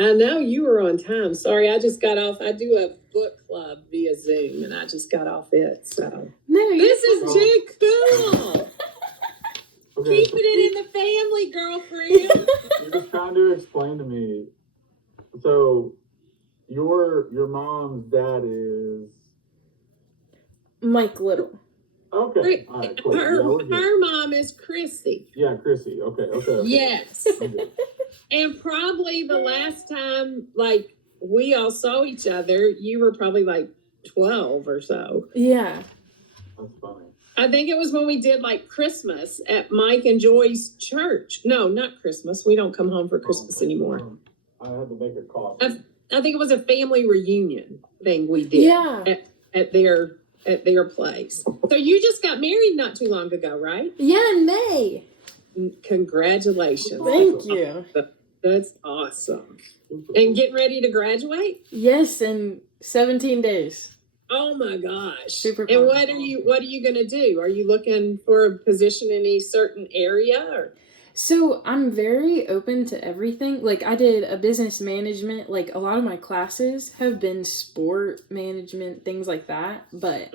I know you were on time. Sorry, I just got off. I do a book club via Zoom, and I just got off it. So no, this is too cool. Okay. Keeping it in the family, girlfriend. You're just trying to explain to me. So, your mom's dad is Mike Little. okay. All right, cool. Her mom is Chrissy. Yeah, Chrissy. Okay. Yes. And probably the last time, like, we all saw each other, you were probably like 12 or so. Yeah. That's funny. I think it was when we did like Christmas at Mike and Joy's church. No, not Christmas. We don't come home for Christmas anymore. I had to make a call. I think it was a family reunion thing we did at their place. So you just got married not too long ago, right? Yeah, in May. Congratulations. Thank you. That's awesome. And getting ready to graduate? Yes, in 17 days. Oh my gosh. Super And fun. what are you going to do? Are you looking for a position in any certain area or? So I'm very open to everything. Like I did a business management, like a lot of my classes have been sport management, things like that. But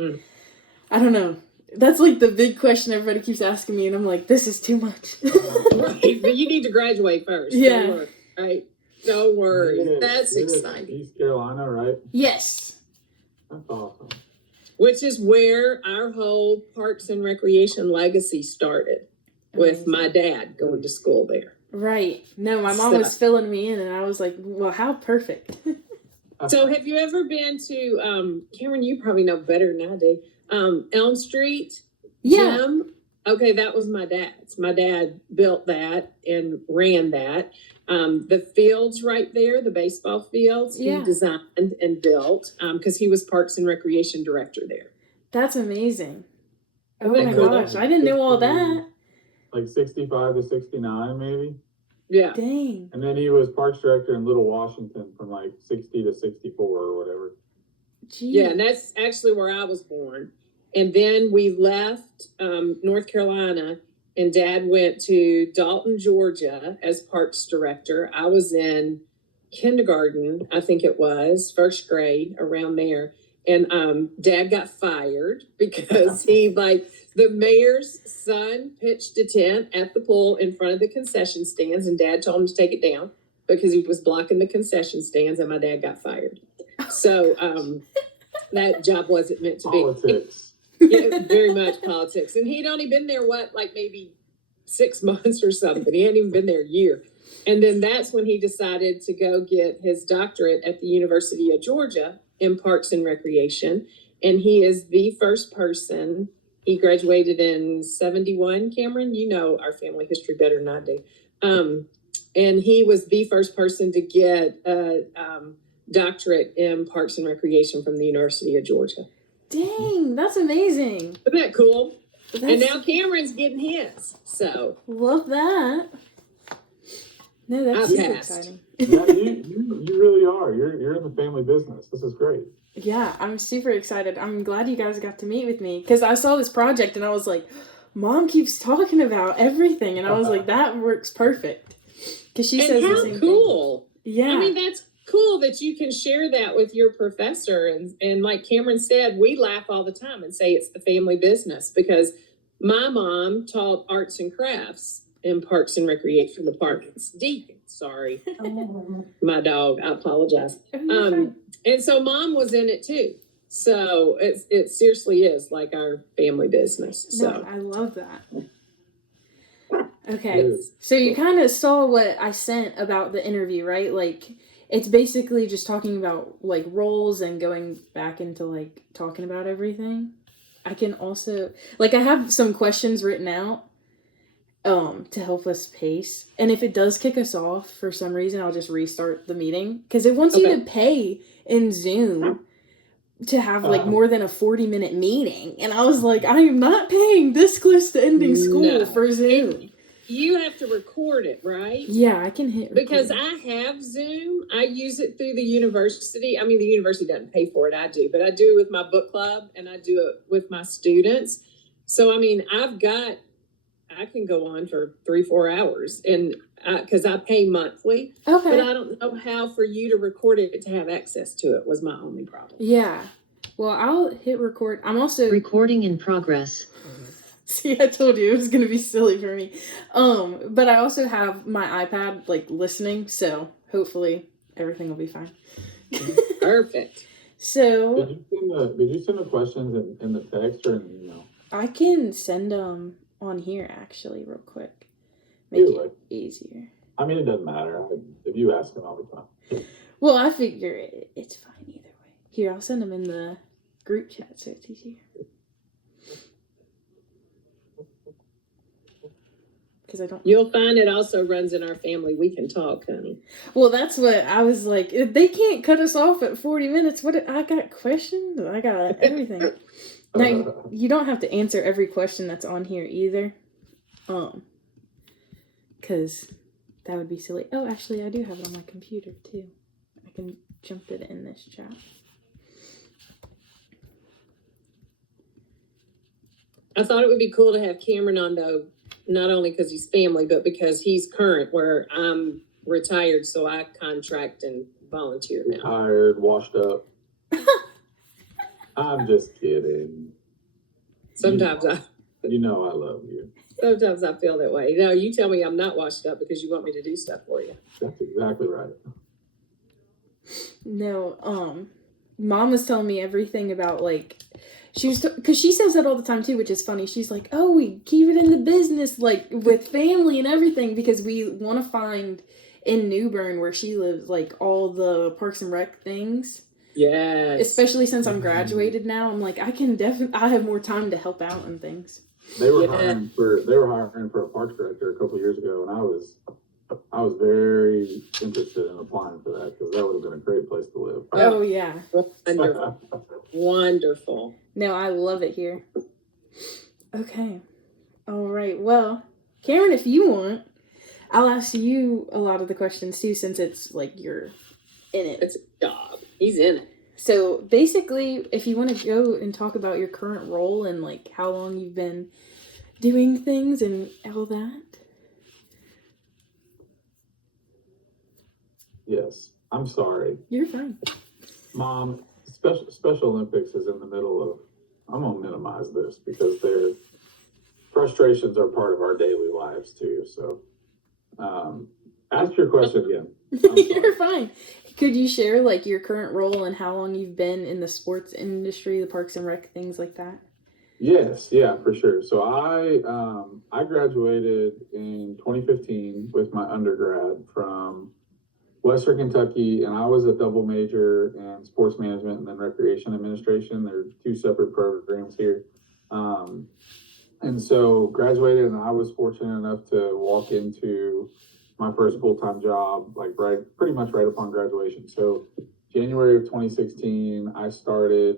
I don't know. That's like the big question everybody keeps asking me. And I'm like, this is too much. Right, but you need to graduate first. Yeah. Don't worry, right? Don't worry. That's exciting. East Carolina, right? Yes. That's awesome. Which is where our whole Parks and Recreation legacy started. With my dad going to school there. Right. No, my mom was filling me in, and I was like, well, how perfect. So have you ever been to, Cameron, you probably know better than I do, Elm Street Gym? Okay, that was my dad's. My dad built that and ran that. The fields right there, the baseball fields, he designed and built because he was Parks and Recreation director there. That's amazing. Oh Isn't my that cool? gosh, I didn't know all that. Like 65 to 69, maybe. Yeah. Dang. And then he was parks director in Little Washington from like 60 to 64 or whatever. Jeez. Yeah, and that's actually where I was born. And then we left North Carolina, and Dad went to Dalton, Georgia as parks director. I was in kindergarten, I think it was, first grade, around there. And Dad got fired because he, like, the mayor's son pitched a tent at the pool in front of the concession stands, and Dad told him to take it down because he was blocking the concession stands, and my dad got fired. So that job wasn't meant to be. Politics. Yeah, very much politics. And he'd only been there, maybe 6 months or something. He hadn't even been there a year. And then that's when he decided to go get his doctorate at the University of Georgia in Parks and Recreation. And he is the first person. He graduated in 71, Cameron. You know our family history better than I do. And he was the first person to get a doctorate in Parks and Recreation from the University of Georgia. Dang, that's amazing. Isn't that cool? And now Cameron's getting his. So love that. No, that's super exciting. Yeah, you really are. You're in the family business. This is great. Yeah, I'm super excited. I'm glad you guys got to meet with me because I saw this project and I was like, Mom keeps talking about everything, and I was like, that works perfect because she says the same cool thing. Yeah, I mean, that's cool that you can share that with your professor, and like Cameron said, we laugh all the time and say it's the family business because my mom taught arts and crafts in Parks and Recreation departments. Deacon, sorry. My dog, I apologize. And so Mom was in it too. So it seriously is like our family business. So no, I love that. Okay, so you kind of saw what I sent about the interview, right? Like, it's basically just talking about like roles and going back into like talking about everything. I can also I have some questions written out to help us pace. And if it does kick us off for some reason, I'll just restart the meeting because it wants you to pay in Zoom to have like more than a 40-minute meeting. And I was like, I am not paying this close to ending school for Zoom. And you have to record it, right? Yeah, I can hit record. Because I have Zoom. I use it through the university. I mean, the university doesn't pay for it. I do. But I do it with my book club and I do it with my students. So, I mean, I can go on for 3-4 hours. And because I pay monthly. Okay. But I don't know how for you to record it to have access to it was my only problem. Yeah. Well, I'll hit record. I'm also recording in progress. See, I told you it was gonna be silly for me. But I also have my iPad like listening, so hopefully everything will be fine. Perfect. So Did you send the questions in the text or in the email? I can send them on here actually, real quick. Make Really? it easier. I mean, it doesn't matter. If you ask them, I'll be fine. Well, I figure it's fine either way. Here, I'll send them in the group chat so it's easier. Because I don't. You'll find it also runs in our family. We can talk, honey. Well, that's what I was like. They can't cut us off at 40 minutes. What? I got questions. I got everything. Now you don't have to answer every question that's on here either. Because that would be silly. Oh, actually, I do have it on my computer too. I can jump it in this chat. I thought it would be cool to have Cameron on, though, not only because he's family, but because he's current, where I'm retired, so I contract and volunteer now. Tired, washed up. I'm just kidding. Sometimes I love you. Sometimes I feel that way. No, you tell me I'm not washed up because you want me to do stuff for you. That's exactly right. No, Mom was telling me everything about, like, because she says that all the time too, which is funny. She's like, oh, we keep it in the business, like, with family and everything, because we want to find in New Bern, where she lives, like, all the Parks and Rec things. Yes. Especially since I'm graduated now, I'm like, I have more time to help out and things. They were hiring for a parks director a couple of years ago, and I was very interested in applying for that because that would have been a great place to live. Oh yeah, wonderful, wonderful. No, I love it here. Okay, all right. Well, Karen, if you want, I'll ask you a lot of the questions too, since it's like you're in it. It's a job. He's in it. So basically, if you want to go and talk about your current role and like how long you've been doing things and all that. Yes, I'm sorry. You're fine. Mom, Special Olympics is in the middle of, I'm going to minimize this because their frustrations are part of our daily lives too. So ask your question again. You're fine. Could you share like your current role and how long you've been in the sports industry, the Parks and Rec, things like that? Yes, yeah, for sure. So I graduated in 2015 with my undergrad from Western Kentucky, and I was a double major in sports management and then recreation administration. They're two separate programs here. And so graduated, and I was fortunate enough to walk into my first full-time job, like pretty much right upon graduation. So January of 2016, I started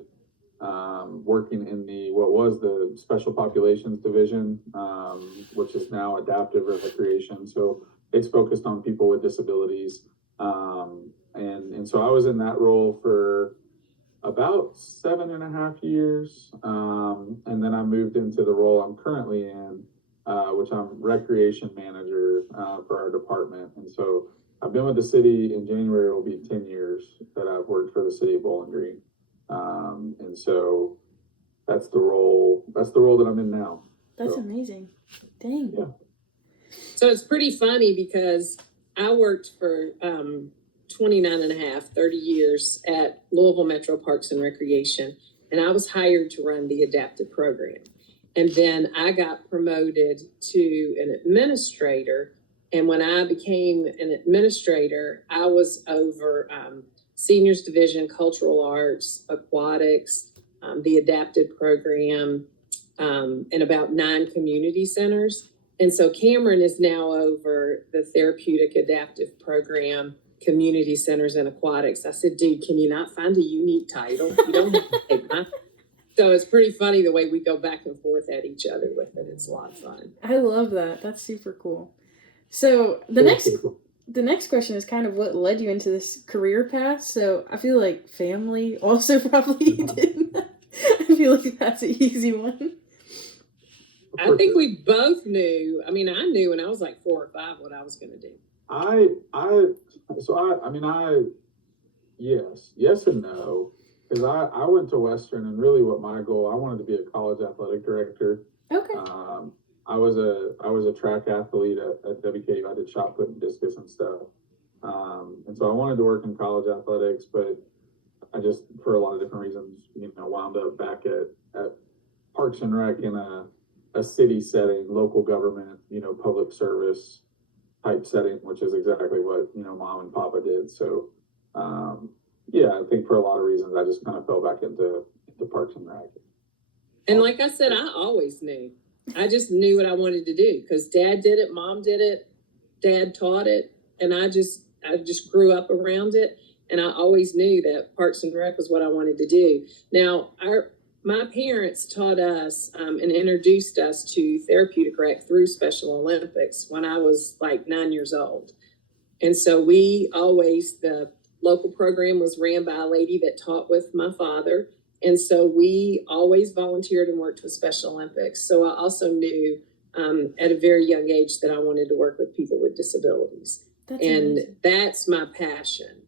working in what was the Special Populations Division, which is now Adaptive Recreation. So it's focused on people with disabilities. And so I was in that role for about 7.5 years. And then I moved into the role I'm currently in, which I'm recreation manager for our department. And so I've been with the city. In January, it'll be 10 years that I've worked for the city of Bowling Green. And so that's the role that I'm in now. That's amazing. Dang. Yeah. So it's pretty funny because I worked for 30 years at Louisville Metro Parks and Recreation, and I was hired to run the adaptive program. And then I got promoted to an administrator. And when I became an administrator, I was over seniors division, cultural arts, aquatics, the adaptive program, and about 9 community centers. And so Cameron is now over the therapeutic adaptive program, community centers, and aquatics. I said, dude, can you not find a unique title? You don't have to take mine. So it's pretty funny the way we go back and forth at each other with it. It's a lot of fun. I love that. That's super cool. So the next question is kind of what led you into this career path. So I feel like family also probably did. I feel like that's an easy one. I think we both knew. I mean, I knew when I was like 4 or 5 what I was going to do. Yes and no, because I went to Western, and really what my goal, I wanted to be a college athletic director. Okay. I was a track athlete at WKU. I did shot put and discus and stuff. And so I wanted to work in college athletics, but I just, for a lot of different reasons, wound up back at Parks and Rec in a city setting, local government, public service type setting, which is exactly what, mom and papa did. So, yeah, I think for a lot of reasons, I just kind of fell back into Parks and Rec. And like I said, I always knew. I just knew what I wanted to do because Dad did it, Mom did it, Dad taught it, and I just grew up around it, and I always knew that Parks and Rec was what I wanted to do. Now, my parents taught us and introduced us to therapeutic rec through Special Olympics when I was like 9 years old. And so the local program was ran by a lady that taught with my father. And so we always volunteered and worked with Special Olympics. So I also knew at a very young age that I wanted to work with people with disabilities. That's amazing. That's my passion.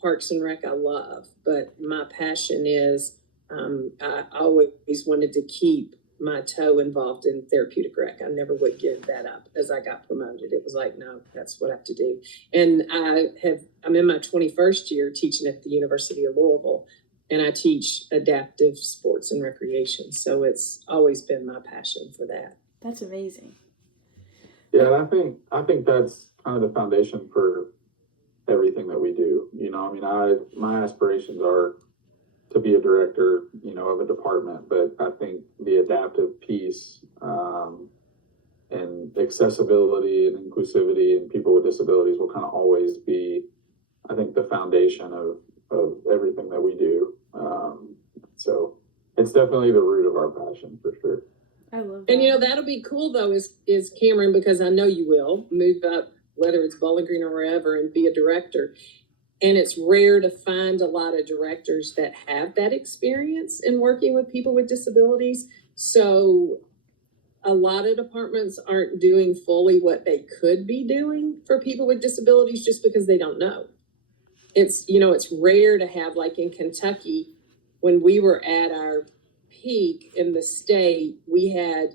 Parks and Rec I love, but my passion is I always wanted to keep my toe involved in therapeutic rec. I never would give that up as I got promoted. It was like, no, that's what I have to do. And I'm in my 21st year teaching at the University of Louisville, and I teach adaptive sports and recreation. So it's always been my passion for that. That's amazing. Yeah, and I think that's kind of the foundation for everything that we do. My aspirations are to be a director, of a department, but I think the adaptive piece and accessibility and inclusivity and people with disabilities will kind of always be, I think, the foundation of everything that we do. So it's definitely the root of our passion for sure. I love that. And that'll be cool though, is Cameron, because I know you will move up, whether it's Bowling Green or wherever, and be a director. And it's rare to find a lot of directors that have that experience in working with people with disabilities. So a lot of departments aren't doing fully what they could be doing for people with disabilities just because they don't know. It's rare to have, like in Kentucky, when we were at our peak in the state, we had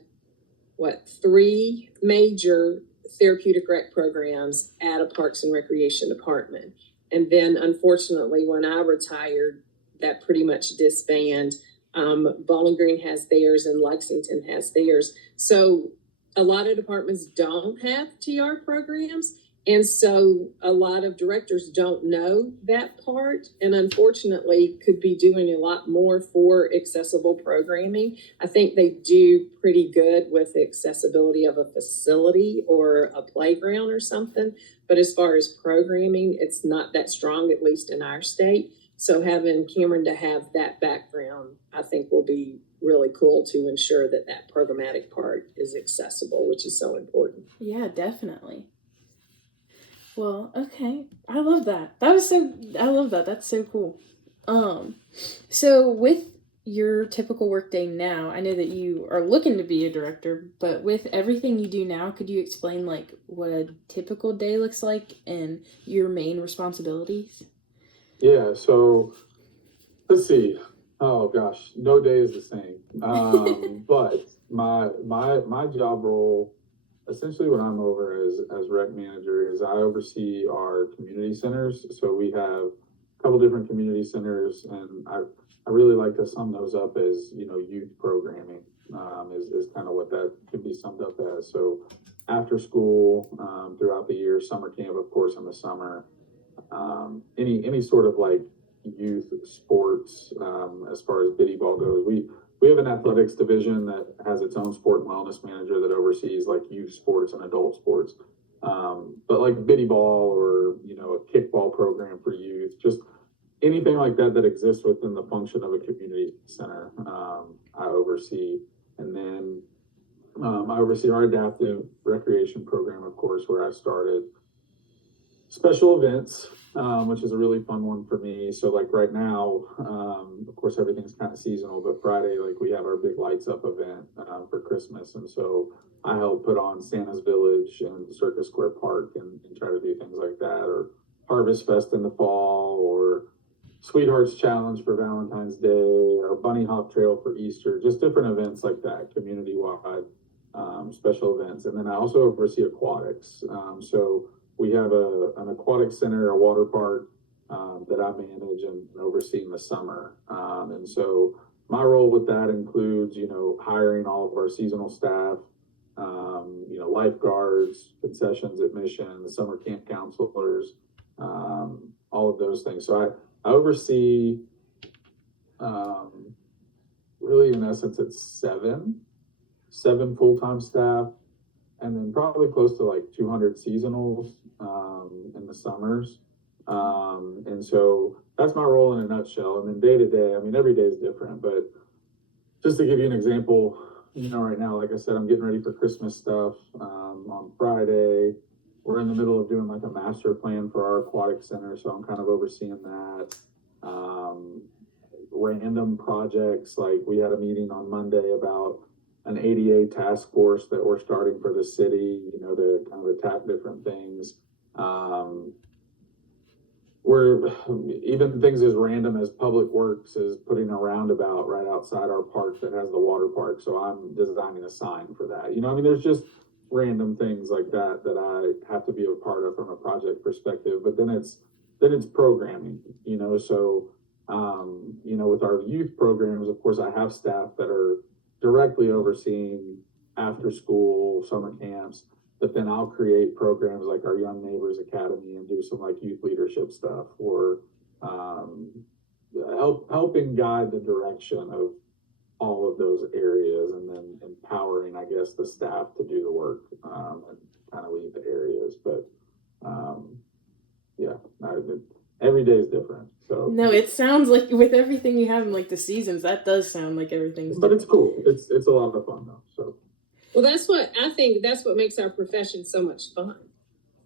3 major therapeutic rec programs at a Parks and Recreation department. And then, unfortunately, when I retired, that pretty much disbanded. Bowling Green has theirs and Lexington has theirs. So a lot of departments don't have TR programs. And so a lot of directors don't know that part, and unfortunately could be doing a lot more for accessible programming. I think they do pretty good with the accessibility of a facility or a playground or something. But as far as programming, it's not that strong, at least in our state. So having Cameron to have that background, I think will be really cool to ensure that programmatic part is accessible, which is so important. Yeah, definitely. Well, okay. I love that. I love that. That's so cool. So with your typical workday now, I know that you are looking to be a director, but with everything you do now, could you explain like what a typical day looks like and your main responsibilities? Yeah, so let's see. Oh gosh, no day is the same. But my job role, essentially what I'm over as rec manager, is I oversee our community centers. So we have a couple different community centers, and I really like to sum those up as, youth programming is kind of what that can be summed up as. So after school, throughout the year, summer camp, of course, in the summer, any sort of like youth sports, as far as biddy ball goes. We have an athletics division that has its own sport and wellness manager that oversees like youth sports and adult sports. But like biddy ball or, a kickball program for youth, just anything like that exists within the function of a community center, I oversee. And then I oversee our adaptive recreation program, of course, where I started. special events, which is a really fun one for me. So like right now, of course, everything's kind of seasonal, but Friday, like we have our big lights up event for Christmas. And so I help put on Santa's Village and Circus Square Park and try to do things like that, or Harvest Fest in the fall, or Sweethearts Challenge for Valentine's Day, or Bunny Hop Trail for Easter, just different events like that, community wide special events. And then I also oversee aquatics. So we have an aquatic center, a water park that I manage and oversee in the summer. And so my role with that includes, hiring all of our seasonal staff, lifeguards, concessions, admissions, summer camp counselors, all of those things. So I oversee, really in essence, it's seven full-time staff, and then probably close to like 200 seasonals in the summers. And so that's my role in a nutshell. And then day to day, I mean, every day is different, but just to give you an example, right now, like I said, I'm getting ready for Christmas stuff on Friday. We're in the middle of doing like a master plan for our aquatic center, so I'm kind of overseeing that. Random projects, like we had a meeting on Monday about an ADA task force that we're starting for the city, to kind of attack different things. We're even things as random as Public Works is putting a roundabout right outside our park that has the water park. So I'm designing a sign for that. I mean, there's just random things like that I have to be a part of from a project perspective. But then it's programming, so with our youth programs, of course, I have staff that are directly overseeing after school summer camps, but then I'll create programs like our Young Neighbors Academy and do some like youth leadership stuff, or helping guide the direction of all of those areas, and then empowering, I guess, the staff to do the work and kind of lead the areas. But every day is different. So no, it sounds like with everything you have in like the seasons, that does sound like everything's but different. it's cool. It's a lot of fun though. So well, that's what makes our profession so much fun,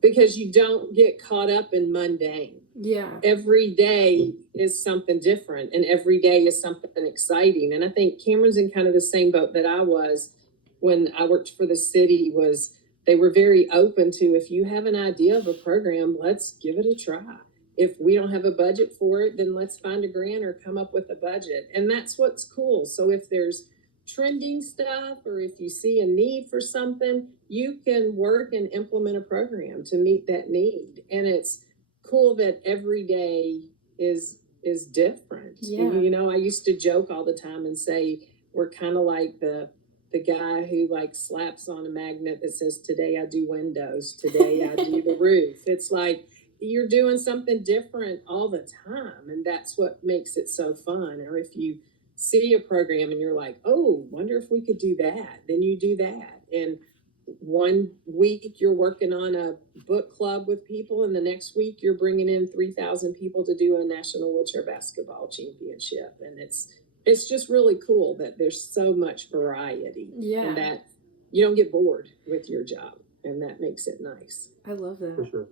because you don't get caught up in mundane. Yeah. Every day is something different, and every day is something exciting. And I think Cameron's in kind of the same boat that I was when I worked for the city. Was they were very open to, if you have an idea of a program, let's give it a try. If we don't have a budget for it, then let's find a grant or come up with a budget. And that's what's cool. So if there's trending stuff, or if you see a need for something, you can work and implement a program to meet that need. And it's cool that every day is different. Yeah. And, I used to joke all the time and say we're kind of like the guy who like slaps on a magnet that says, today I do windows, today I do the roof. It's like you're doing something different all the time, and that's what makes it so fun. Or if you see a program and you're like, oh, wonder if we could do that, then you do that. And one week you're working on a book club with people, and the next week you're bringing in 3,000 people to do a national wheelchair basketball championship. And it's just really cool that there's so much variety. Yeah. And that you don't get bored with your job, and that makes it nice. I love that. for sure.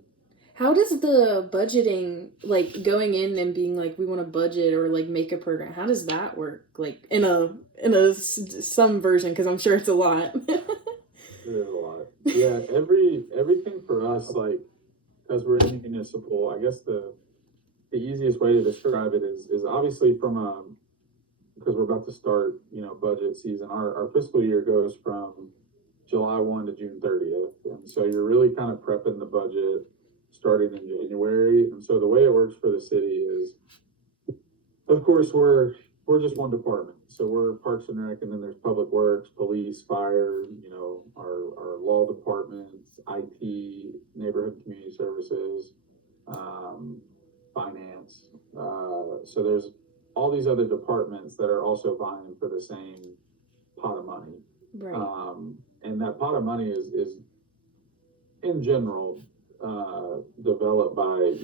How does the budgeting, like going in and being like, we want to budget or like make a program, how does that work? Like in some version, because I'm sure it's a lot. It is a lot. Yeah, everything for us, like, because we're in municipal, I guess the easiest way to describe it is obviously because we're about to start, budget season. Our fiscal year goes from July 1 to June 30th. And so you're really kind of prepping the budget starting in January. And so the way it works for the city is, of course, we're just one department. So we're Parks and Rec, and then there's Public Works, Police, Fire, our law department, IT, Neighborhood Community Services, Finance. So there's all these other departments that are also vying for the same pot of money. Right. And that pot of money is in general developed by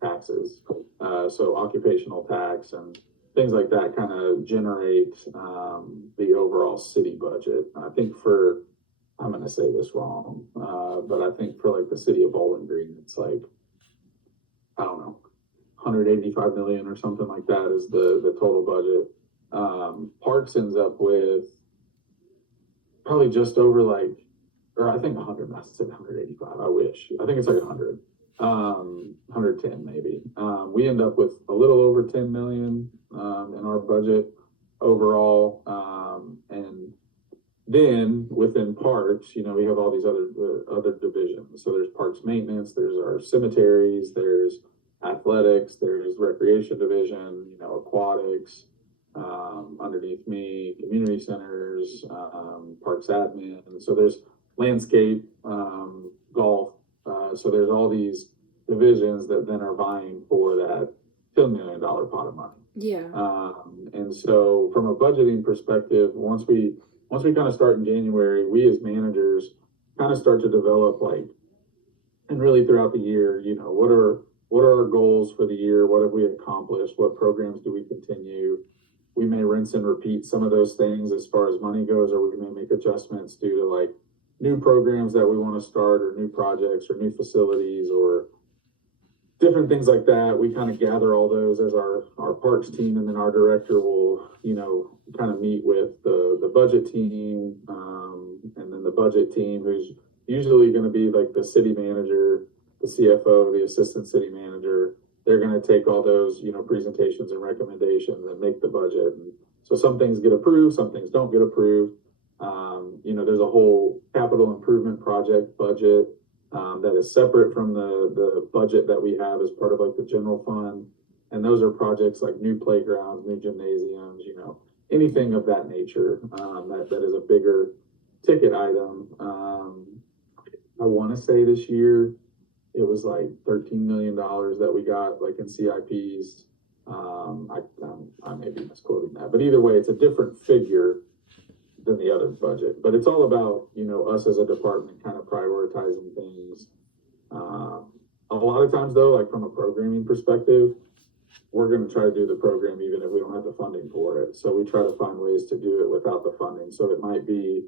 taxes, so occupational tax and things like that kind of generate the overall city budget. I think I'm going to say this wrong, but I think for like the city of Bowling Green, it's like 185 million or something like that is the total budget. Parks ends up with probably just over like, or I think 100, I said 185, I wish. I think it's like 100, 110 maybe. We end up with a little over 10 million in our budget overall. And then within parks, you know, we have all these other divisions. So there's parks maintenance, there's our cemeteries, there's athletics, there's recreation division, you know, aquatics, underneath me, community centers, parks admin. So there's landscape, golf. So there's all these divisions that then are vying for that $10 million pot of money. Yeah. And so from a budgeting perspective, once we kind of start in January, we as managers kind of start to develop like, and really throughout the year, you know, what are our goals for the year? What have we accomplished? What programs do we continue? We may rinse and repeat some of those things as far as money goes, or we may make adjustments due to like new programs that we want to start, or new projects, or new facilities, or different things like that. We kind of gather all those as our parks team, and then our director will, you know, kind of meet with the budget team, and then the budget team, who's usually going to be like the city manager, the CFO, the assistant city manager. They're going to take all those, you know, presentations and recommendations and make the budget. And so some things get approved, some things don't get approved. You know, there's a whole capital improvement project budget that is separate from the budget that we have as part of like the general fund. And those are projects like new playgrounds, new gymnasiums, you know, anything of that nature, that is a bigger ticket item. I want to say this year it was like $13 million that we got like in CIPs. I may be misquoting that, but either way, it's a different figure than the other budget. But it's all about, you know, us as a department kind of prioritizing things. A lot of times though, like from a programming perspective, we're going to try to do the program even if we don't have the funding for it. So we try to find ways to do it without the funding. So it might be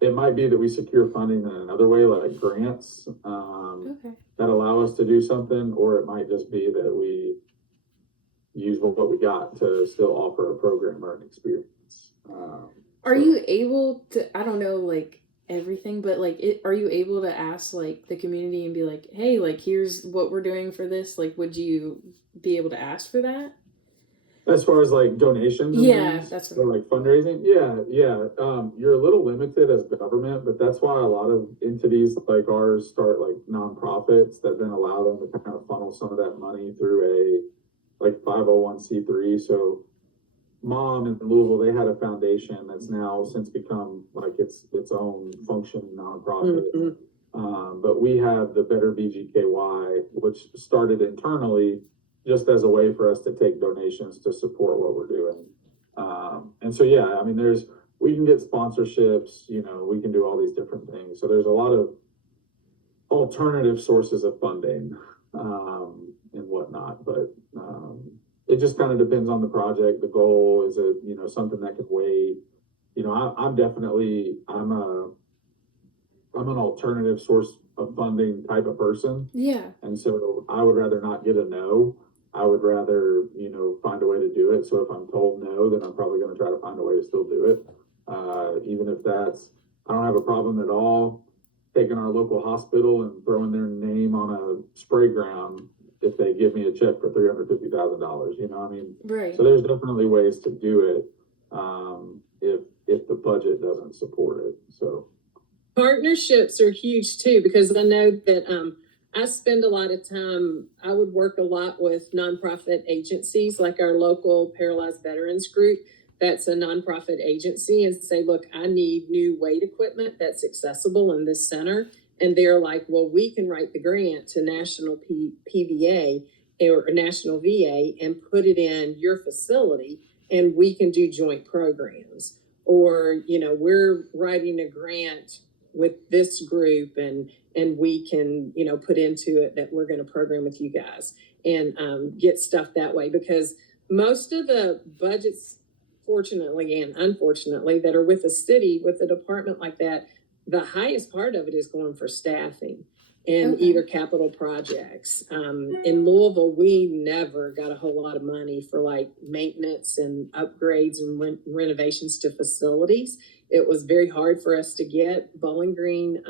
that we secure funding in another way, like grants, that allow us to do something, or it might just be that we use what we got to still offer a program or an experience. Are you able to, I don't know, like everything, but like, are you able to ask like the community and be like, hey, like, here's what we're doing for this? Like, would you be able to ask for that? As far as like donations, yeah, that's or like fundraising, yeah. You're a little limited as government, but that's why a lot of entities like ours start like nonprofits that then allow them to kind of funnel some of that money through a like 501c3. So Mom in Louisville, they had a foundation that's now since become like its own functioning nonprofit. Mm-hmm. But we have the Better BGKY, which started internally just as a way for us to take donations to support what we're doing. And so, yeah, I mean, we can get sponsorships, you know, we can do all these different things. So there's a lot of alternative sources of funding, and whatnot, but, it just kind of depends on the project. The goal is you know, something that could wait. You know, I'm an alternative source of funding type of person. Yeah. And so I would rather not get a no. I would rather, you know, find a way to do it. So if I'm told no, then I'm probably going to try to find a way to still do it. Even if I don't have a problem at all taking our local hospital and throwing their name on a spray ground if they give me a check for $350,000, you know what I mean? Right. So there's definitely ways to do it, if the budget doesn't support it. So partnerships are huge too, because I know that I spend a lot of time, I would work a lot with nonprofit agencies like our local Paralyzed Veterans Group. That's a nonprofit agency, and say, look, I need new weight equipment that's accessible in this center. And they're like, well, we can write the grant to National PVA or National VA and put it in your facility, and we can do joint programs. Or, you know, we're writing a grant with this group and we can, you know, put into it that we're going to program with you guys and get stuff that way. Because most of the budgets, fortunately and unfortunately, that are with a city, with a department like that, the highest part of it is going for staffing. in Okay. either capital projects. In Louisville, we never got a whole lot of money for like maintenance and upgrades and renovations to facilities. It was very hard for us to get. Bowling Green,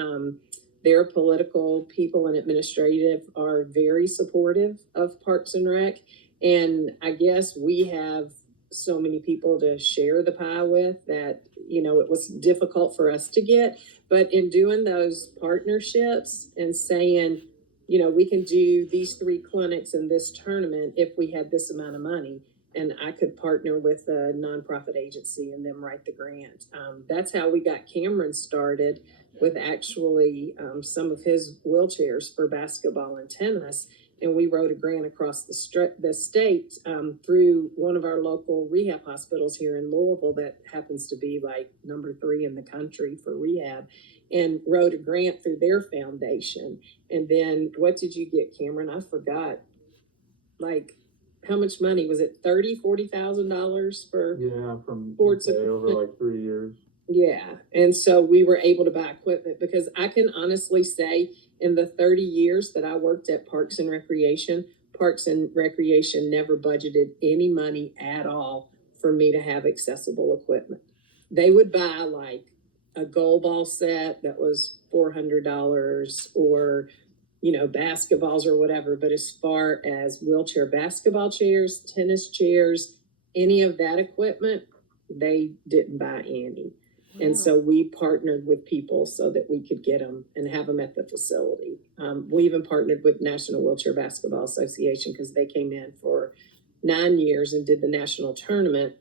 their political people and administrative are very supportive of Parks and Rec. And I guess we have so many people to share the pie with that, it was difficult for us to get. But in doing those partnerships and saying, we can do these 3 clinics in this tournament if we had this amount of money, and I could partner with a nonprofit agency and them write the grant. That's how we got Cameron started with actually some of his wheelchairs for basketball and tennis. And we wrote a grant across the state through one of our local rehab hospitals here in Louisville that happens to be like number 3 in the country for rehab, and wrote a grant through their foundation. And then what did you get, Cameron? I forgot. Like, how much money was it? $40,000 for from sports over like 3 years. Yeah. And so we were able to buy equipment, because I can honestly say in the 30 years that I worked at Parks and Recreation never budgeted any money at all for me to have accessible equipment. They would buy like a goal ball set that was $400 or, basketballs or whatever. But as far as wheelchair basketball chairs, tennis chairs, any of that equipment, they didn't buy any. Wow. And so we partnered with people so that we could get them and have them at the facility. We even partnered with National Wheelchair Basketball Association, because they came in for 9 years and did the national tournament.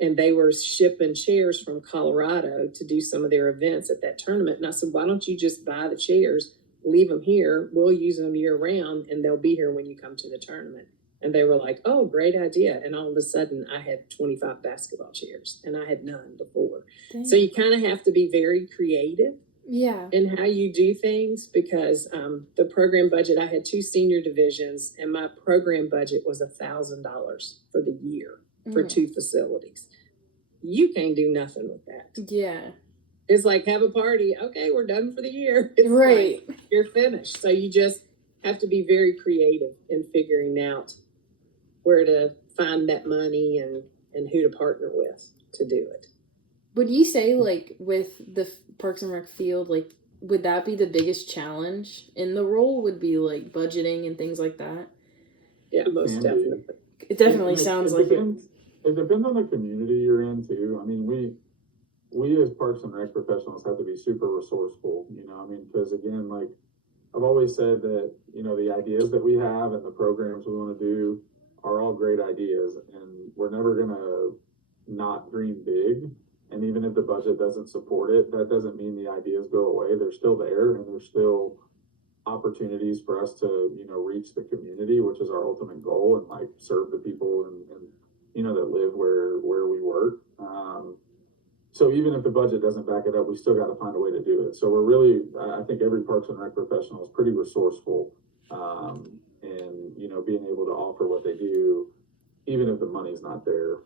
And they were shipping chairs from Colorado to do some of their events at that tournament. And I said, why don't you just buy the chairs, leave them here, we'll use them year round, and they'll be here when you come to the tournament. And they were like, oh, great idea. And all of a sudden I had 25 basketball chairs, and I had none before. Dang. So you kind of have to be very creative in how you do things, because the program budget, I had 2 senior divisions, and my program budget was $1,000 for the year for 2 facilities. You can't do nothing with that. Yeah. It's like, have a party. Okay, we're done for the year. It's right. Like, you're finished. So you just have to be very creative in figuring out where to find that money and who to partner with to do it. Would you say, like, with the Parks and Rec field, like, would that be the biggest challenge in the role, would be, like, budgeting and things like that? Yeah, most definitely. It definitely sounds like it. It depends on the community you're in, too. I mean, we as Parks and Rec professionals have to be super resourceful, because, again, like, I've always said that, the ideas that we have and the programs we want to do are all great ideas, and we're never going to not dream big. And even if the budget doesn't support it, that doesn't mean the ideas go away. They're still there, and there's still opportunities for us to, reach the community, which is our ultimate goal, and like serve the people and that live where we work. So even if the budget doesn't back it up, we still got to find a way to do it. So we're really, I think every Parks and Rec professional is pretty resourceful, and, being able to offer what they do, even if the money's not there.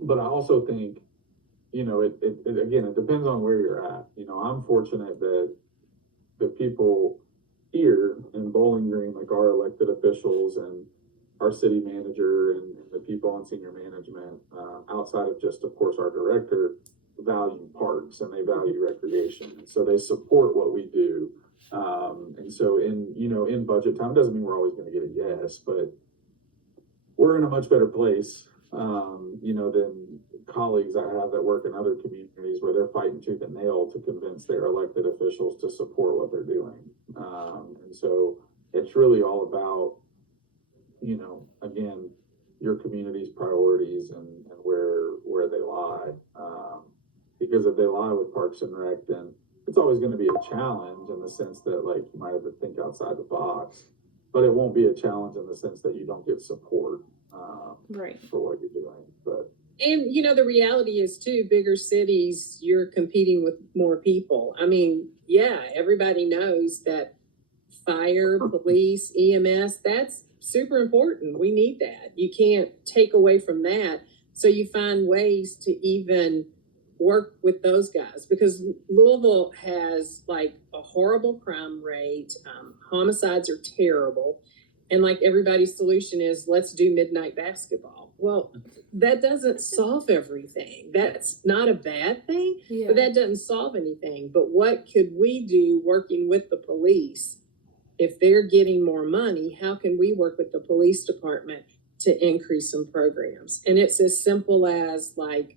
But I also think, it depends on where you're at. I'm fortunate that the people here in Bowling Green, like our elected officials and our city manager and the people on senior management, outside of just, of course, our director, value parks and they value recreation. And so they support what we do. And so in budget time, doesn't mean we're always going to get a yes, but we're in a much better place, than colleagues I have that work in other communities where they're fighting tooth and nail to convince their elected officials to support what they're doing. And so it's really all about, again, your community's priorities and where they lie. Because if they lie with Parks and Rec, then it's always going to be a challenge in the sense that, like, you might have to think outside the box, but it won't be a challenge in the sense that you don't get support for what you're doing. And, the reality is, too, bigger cities, you're competing with more people. I mean, yeah, everybody knows that fire, police, EMS, that's super important. We need that. You can't take away from that. So you find ways to even work with those guys, because Louisville has like a horrible crime rate. Homicides are terrible. And like everybody's solution is, let's do midnight basketball. Well, that doesn't solve everything. That's not a bad thing, but that doesn't solve anything. But what could we do working with the police? If they're getting more money, how can we work with the police department to increase some programs? And it's as simple as like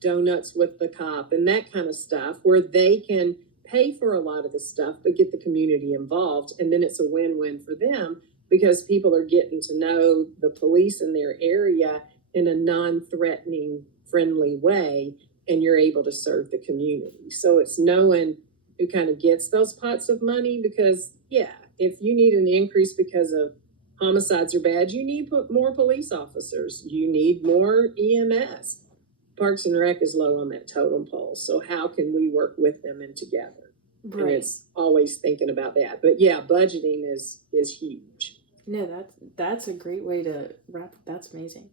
donuts with the cop and that kind of stuff, where they can pay for a lot of the stuff, but get the community involved. And then it's a win-win for them, because people are getting to know the police in their area in a non-threatening, friendly way, and you're able to serve the community. So it's knowing who kind of gets those pots of money, because if you need an increase because of homicides are bad, you need more police officers, you need more EMS. Parks and Rec is low on that totem pole. So how can we work with them and together? Right. And it's always thinking about that. But budgeting is huge. No, that's a great way to wrap. That's amazing.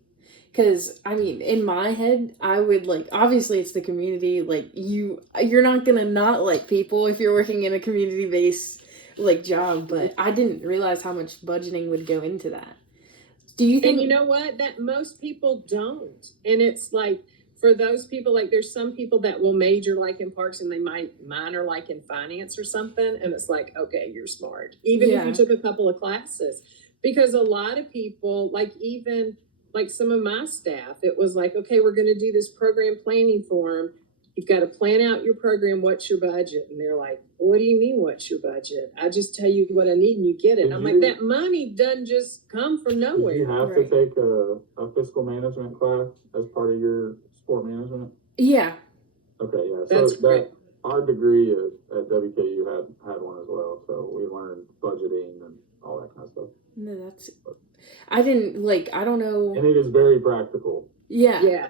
Because I mean, in my head, I would like, obviously it's the community. Like you're not gonna not like people if you're working in a community based like job. But I didn't realize how much budgeting would go into that. Do you think? And you know what? That most people don't. And it's like, for those people, like there's some people that will major like in parks and they might minor like in finance or something. And it's like, okay, you're smart. Even if you took a couple of classes. Because a lot of people, like even like some of my staff, it was like, okay, we're going to do this program planning form. You've got to plan out your program. What's your budget? And they're like, what do you mean, what's your budget? I just tell you what I need and you get it. I'm like, that money doesn't just come from nowhere. You have to take a fiscal management class as part of your sport management? Yeah. Okay, yeah. That's great. Our degree at WKU had one as well. So we learned budgeting and all that kind of stuff. No, I don't know. And it is very practical. Yeah. Yeah.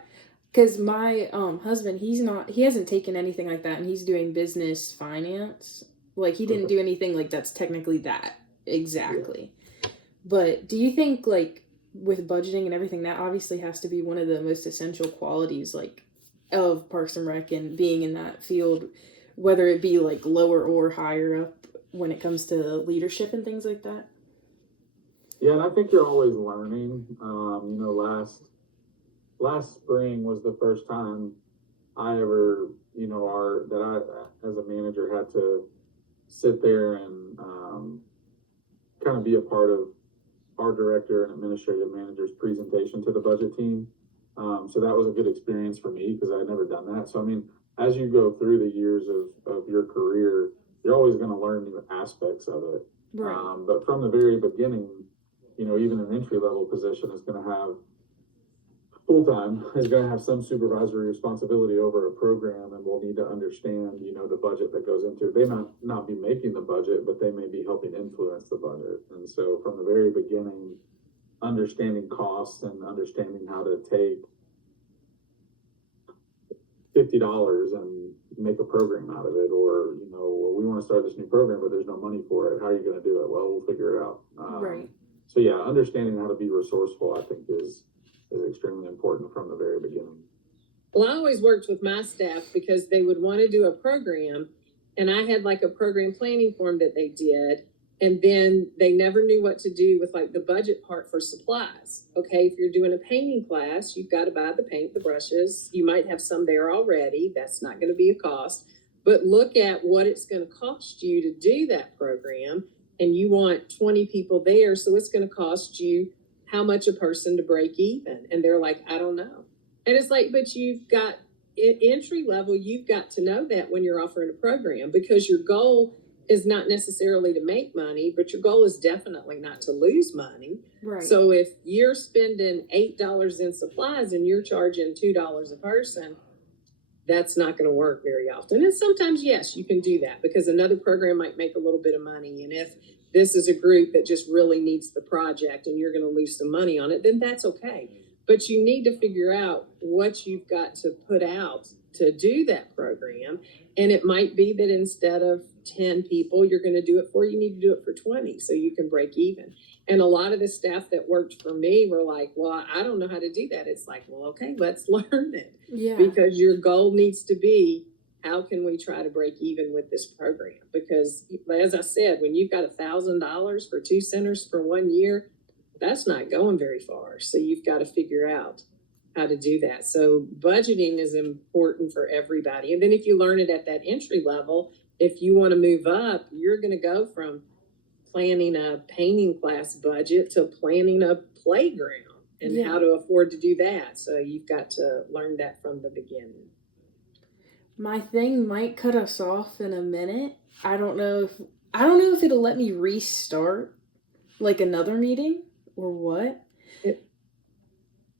Because my husband, he hasn't taken anything like that, and he's doing business finance. Like, he didn't do anything like that's technically that exactly. Yeah. But do you think, like, with budgeting and everything, that obviously has to be one of the most essential qualities, like, of Parks and Rec and being in that field, whether it be, like, lower or higher up when it comes to leadership and things like that? Yeah, and I think you're always learning. Last spring was the first time I ever, as a manager, had to sit there and kind of be a part of our director and administrative manager's presentation to the budget team. So that was a good experience for me because I had never done that. So, I mean, as you go through the years of your career, you're always going to learn new aspects of it. Right. But from the very beginning, even an entry-level position is going to have full-time is going to have some supervisory responsibility over a program, and will need to understand, the budget that goes into it. They might not be making the budget, but they may be helping influence the budget. And so from the very beginning, understanding costs and understanding how to take $50 and make a program out of it, or, we want to start this new program, but there's no money for it. How are you going to do it? Well, we'll figure it out. Right. So yeah, understanding how to be resourceful, I think, is extremely important from the very beginning. Well, I always worked with my staff because they would want to do a program, and I had like a program planning form that they did, and then they never knew what to do with like the budget part for supplies. Okay, if you're doing a painting class, you've got to buy the paint, the brushes. You might have some there already. That's not going to be a cost. But look at what it's going to cost you to do that program, and you want 20 people there, so it's going to cost you how much a person to break even. And they're like, I don't know. And it's like, but you've got entry level, you've got to know that when you're offering a program, because your goal is not necessarily to make money, but your goal is definitely not to lose money. Right. So if you're spending $8 in supplies and you're charging $2 a person, that's not going to work very often. And sometimes, yes, you can do that because another program might make a little bit of money. And if this is a group that just really needs the project and you're going to lose some money on it, then that's okay. But you need to figure out what you've got to put out to do that program. And it might be that instead of 10 people you're going to do it for, you need to do it for 20 so you can break even. And a lot of the staff that worked for me were like, well, I don't know how to do that. It's like, well, okay, let's learn it. Yeah. Because your goal needs to be, how can we try to break even with this program? Because as I said, when you've got $1,000 for 2 centers for 1 year, that's not going very far. So you've got to figure out how to do that. So budgeting is important for everybody. And then if you learn it at that entry level, if you want to move up, you're going to go from planning a painting class budget to planning a playground and how to afford to do that. So you've got to learn that from the beginning. My thing might cut us off in a minute. I don't know if it'll let me restart like another meeting or what.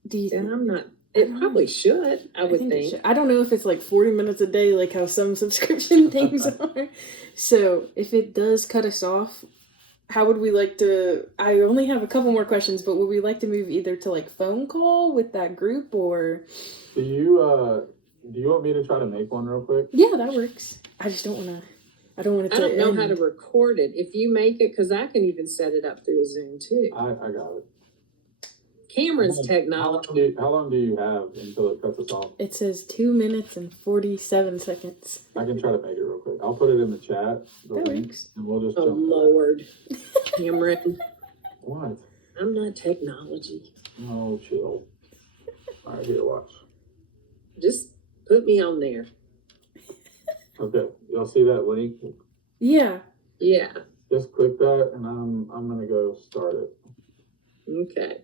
Do you think? I'm not. It probably should. I would think. I don't know if it's like 40 minutes a day, like how some subscription things are. So if it does cut us off, how would we like to? I only have a couple more questions, but would we like to move either to like phone call with that group or? Do you want me to try to make one real quick? Yeah, that works. I just don't want to. I don't want it to. I don't know how to record it. If you make it, because I can even set it up through a Zoom too. I got it. Cameron's technology. How long do you have until it cuts us off? It says 2 minutes and 47 seconds. I can try to make it real quick. I'll put it in the chat. That works. And we'll just Oh, Lord. Cameron. What? I'm not technology. No, chill. All right, here, watch. Just put me on there. Okay, y'all see that link? Yeah. Yeah. Just click that, and I'm gonna go start it. Okay.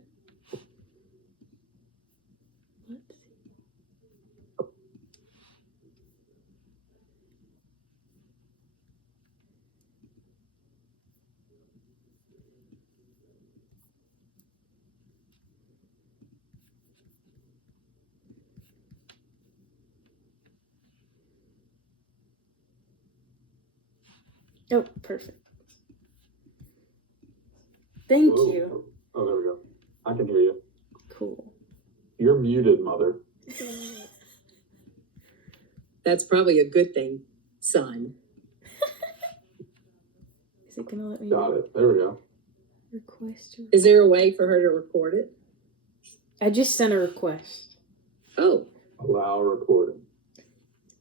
Oh, perfect. Thank you. Oh, there we go. I can hear you. Cool. You're muted, mother. That's probably a good thing, son. Is it gonna let me? Got it. There we go. Request. Is there a way for her to record it? I just sent a request. Oh. Allow recording.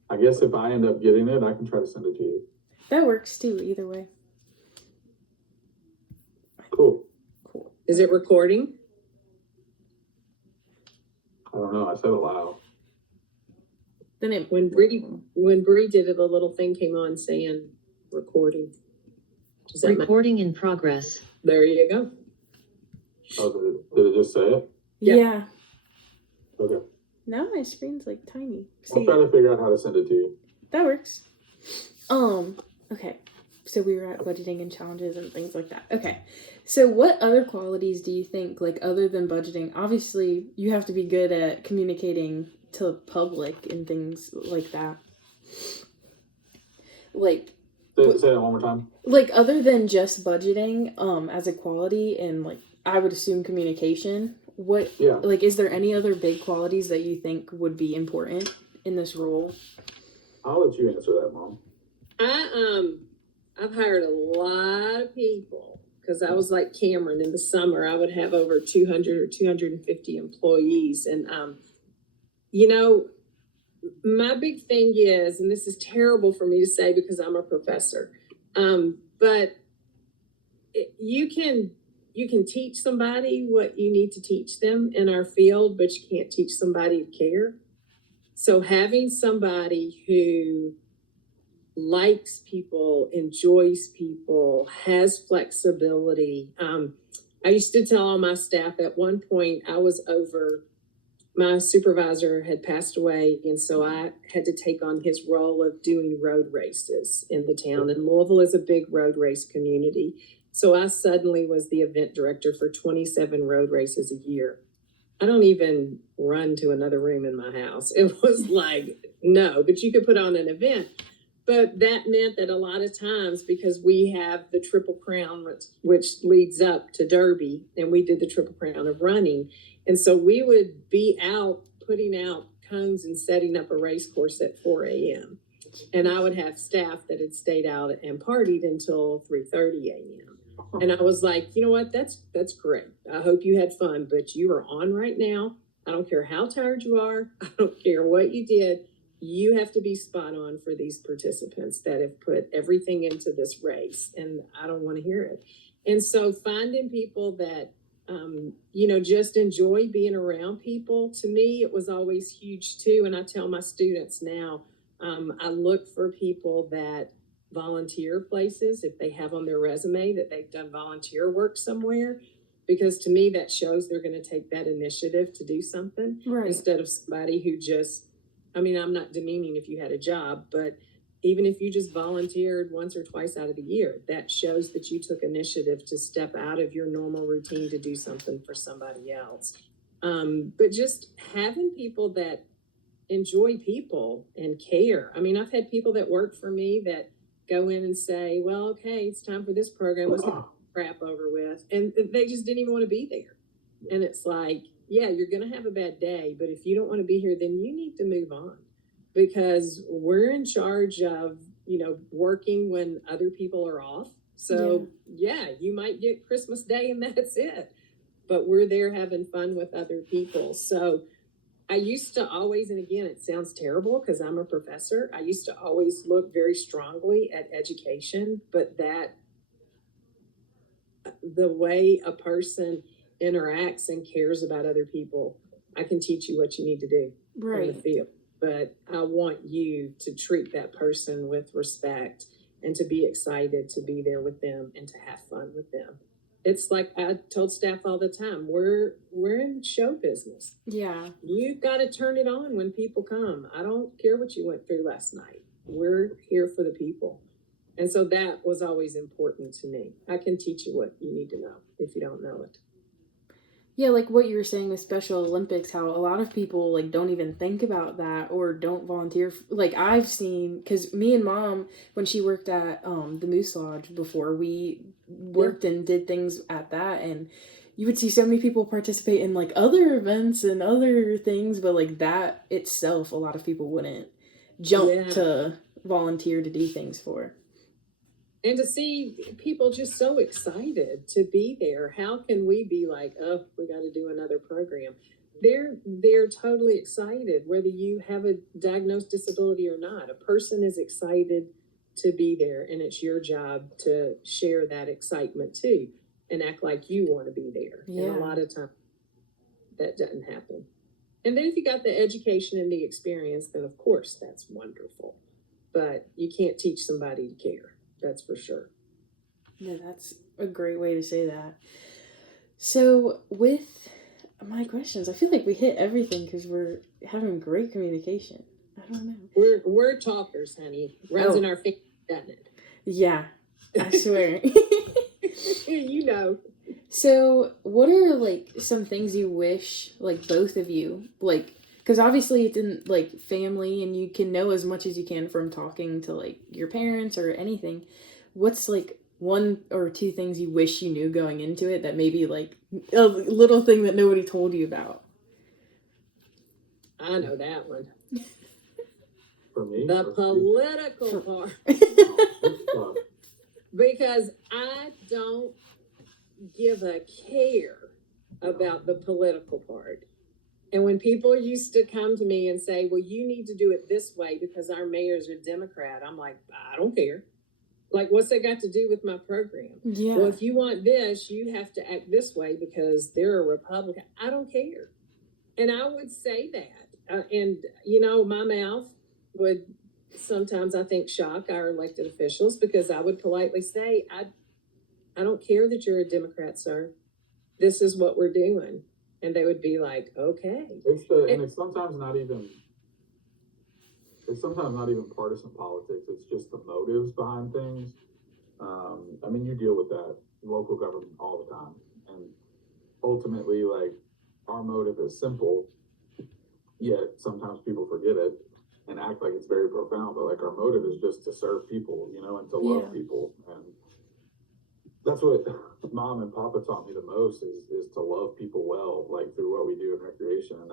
I guess if I end up getting it, I can try to send it to you. That works too, either way. Cool. Is it recording? I don't know. I said allow. Then it When Bree did it, a little thing came on saying recording. Does that Recording in progress. There you go. Oh, did it just say it? Yeah. Okay. Now my screen's like tiny. I'll try to figure out how to send it to you. That works. Okay. So we were at budgeting and challenges and things like that. Okay. So what other qualities do you think, like other than budgeting? Obviously, you have to be good at communicating to the public and things like that. Like Say that one more time. Like other than just budgeting, as a quality and like I would assume communication, like is there any other big qualities that you think would be important in this role? I'll let you answer that, Mom. I've hired a lot of people because I was like Cameron in the summer. I would have over 200 or 250 employees. And, my big thing is, and this is terrible for me to say because I'm a professor, but you can teach somebody what you need to teach them in our field, but you can't teach somebody to care. So having somebody who likes people, enjoys people, has flexibility. I used to tell all my staff at one point my supervisor had passed away, and so I had to take on his role of doing road races in the town. And Louisville is a big road race community. So I suddenly was the event director for 27 road races a year. I don't even run to another room in my house. It was like, no, but you could put on an event. But that meant that a lot of times, because we have the Triple Crown, which leads up to Derby, and we did the Triple Crown of running. And so we would be out putting out cones and setting up a race course at 4 a.m. And I would have staff that had stayed out and partied until 3:30 a.m. And I was like, you know what? That's great. I hope you had fun, but you are on right now. I don't care how tired you are. I don't care what you did. You have to be spot on for these participants that have put everything into this race, and I don't want to hear it. And so finding people that, just enjoy being around people, to me, it was always huge too. And I tell my students now, I look for people that volunteer places, if they have on their resume that they've done volunteer work somewhere, because to me, that shows they're going to take that initiative to do something, Right. instead of somebody who just, I'm not demeaning if you had a job, but even if you just volunteered once or twice out of the year, that shows that you took initiative to step out of your normal routine to do something for somebody else. But just having people that enjoy people and care. I've had people that work for me that go in and say, well, okay, it's time for this program. Let's get the crap over with. And they just didn't even want to be there. And it's like, yeah, you're going to have a bad day, but if you don't want to be here, then you need to move on, because we're in charge of, working when other people are off. So yeah, you might get Christmas Day and that's it, but we're there having fun with other people. So I used to always, and again, it sounds terrible because I'm a professor, I used to always look very strongly at education, but that the way a person interacts and cares about other people, I can teach you what you need to do in the field. But I want you to treat that person with respect and to be excited to be there with them and to have fun with them. It's like I told staff all the time, we're in show business. Yeah. You've got to turn it on when people come. I don't care what you went through last night. We're here for the people. And so that was always important to me. I can teach you what you need to know if you don't know it. Yeah, like what you were saying with Special Olympics, how a lot of people like don't even think about that or don't volunteer. Like I've seen, because me and Mom, when she worked at the Moose Lodge before, we worked and did things at that, and you would see so many people participate in like other events and other things, but like that itself, a lot of people wouldn't jump to volunteer to do things for. And to see people just so excited to be there. How can we be like, oh, we got to do another program? They're totally excited, whether you have a diagnosed disability or not. A person is excited to be there, and it's your job to share that excitement too and act like you want to be there. Yeah. And a lot of times that doesn't happen. And then if you got the education and the experience, then of course that's wonderful. But you can't teach somebody to care. That's for sure. Yeah, that's a great way to say that. So with my questions, I feel like we hit everything because we're having great communication. I don't know. We're talkers, honey. Runs in our family, doesn't it? Yeah, I swear. You know. So what are like some things you wish like both of you, like, because obviously it's in like family and you can know as much as you can from talking to like your parents or anything. What's like one or two things you wish you knew going into it that maybe like a little thing that nobody told you about? I know that one. For me? The political part. Because I don't give a care about the political part. And when people used to come to me and say, well, you need to do it this way because our mayor's a Democrat, I'm like, I don't care. Like, what's that got to do with my program? Yeah. Well, if you want this, you have to act this way because they're a Republican. I don't care. And I would say that. My mouth would sometimes, I think, shock our elected officials because I would politely say, I don't care that you're a Democrat, sir. This is what we're doing. And they would be like, okay. It's sometimes not even partisan politics. It's just the motives behind things. You deal with that in local government all the time. And ultimately, like, our motive is simple, yet sometimes people forget it and act like it's very profound. But like, our motive is just to serve people, and to love people. And that's what Mom and Papa taught me the most is to love people well, like through what we do in recreation. And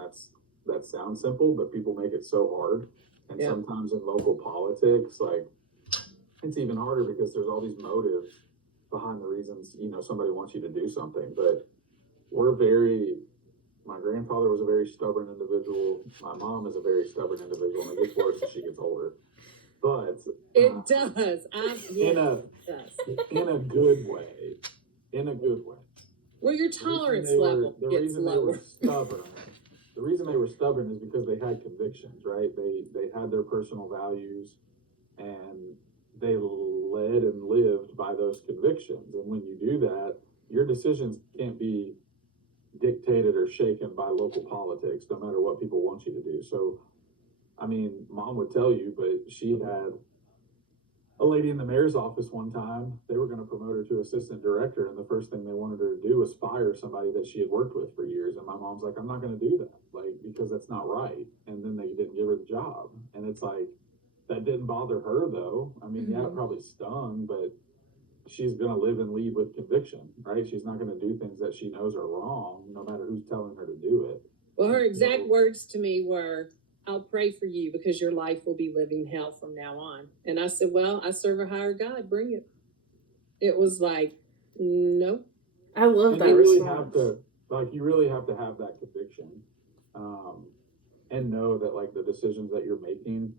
that sounds simple, but people make it so hard. And Yeah. sometimes in local politics, like, it's even harder because there's all these motives behind the reasons, somebody wants you to do something. But my grandfather was a very stubborn individual. My mom is a very stubborn individual, and it gets worse as she gets older. But it does. in a good way. In a good way. Well, your tolerance level gets lower. The reason they were stubborn is because they had convictions, right? They had their personal values, and they led and lived by those convictions. And when you do that, your decisions can't be dictated or shaken by local politics, no matter what people want you to do. So, I mean, Mom would tell you, but she had a lady in the mayor's office one time. They were going to promote her to assistant director, and the first thing they wanted her to do was fire somebody that she had worked with for years. And my mom's like, I'm not going to do that, like, because that's not right. And then they didn't give her the job. And it's like, that didn't bother her, though. I mean, yeah, it probably stung, but she's going to live and lead with conviction, right? She's not going to do things that she knows are wrong, no matter who's telling her to do it. Well, her exact words to me were, I'll pray for you because your life will be living hell from now on. And I said, well, I serve a higher God. Bring it. It was like, no. I love that response. You really have to have that conviction, and know that, like, the decisions that you're making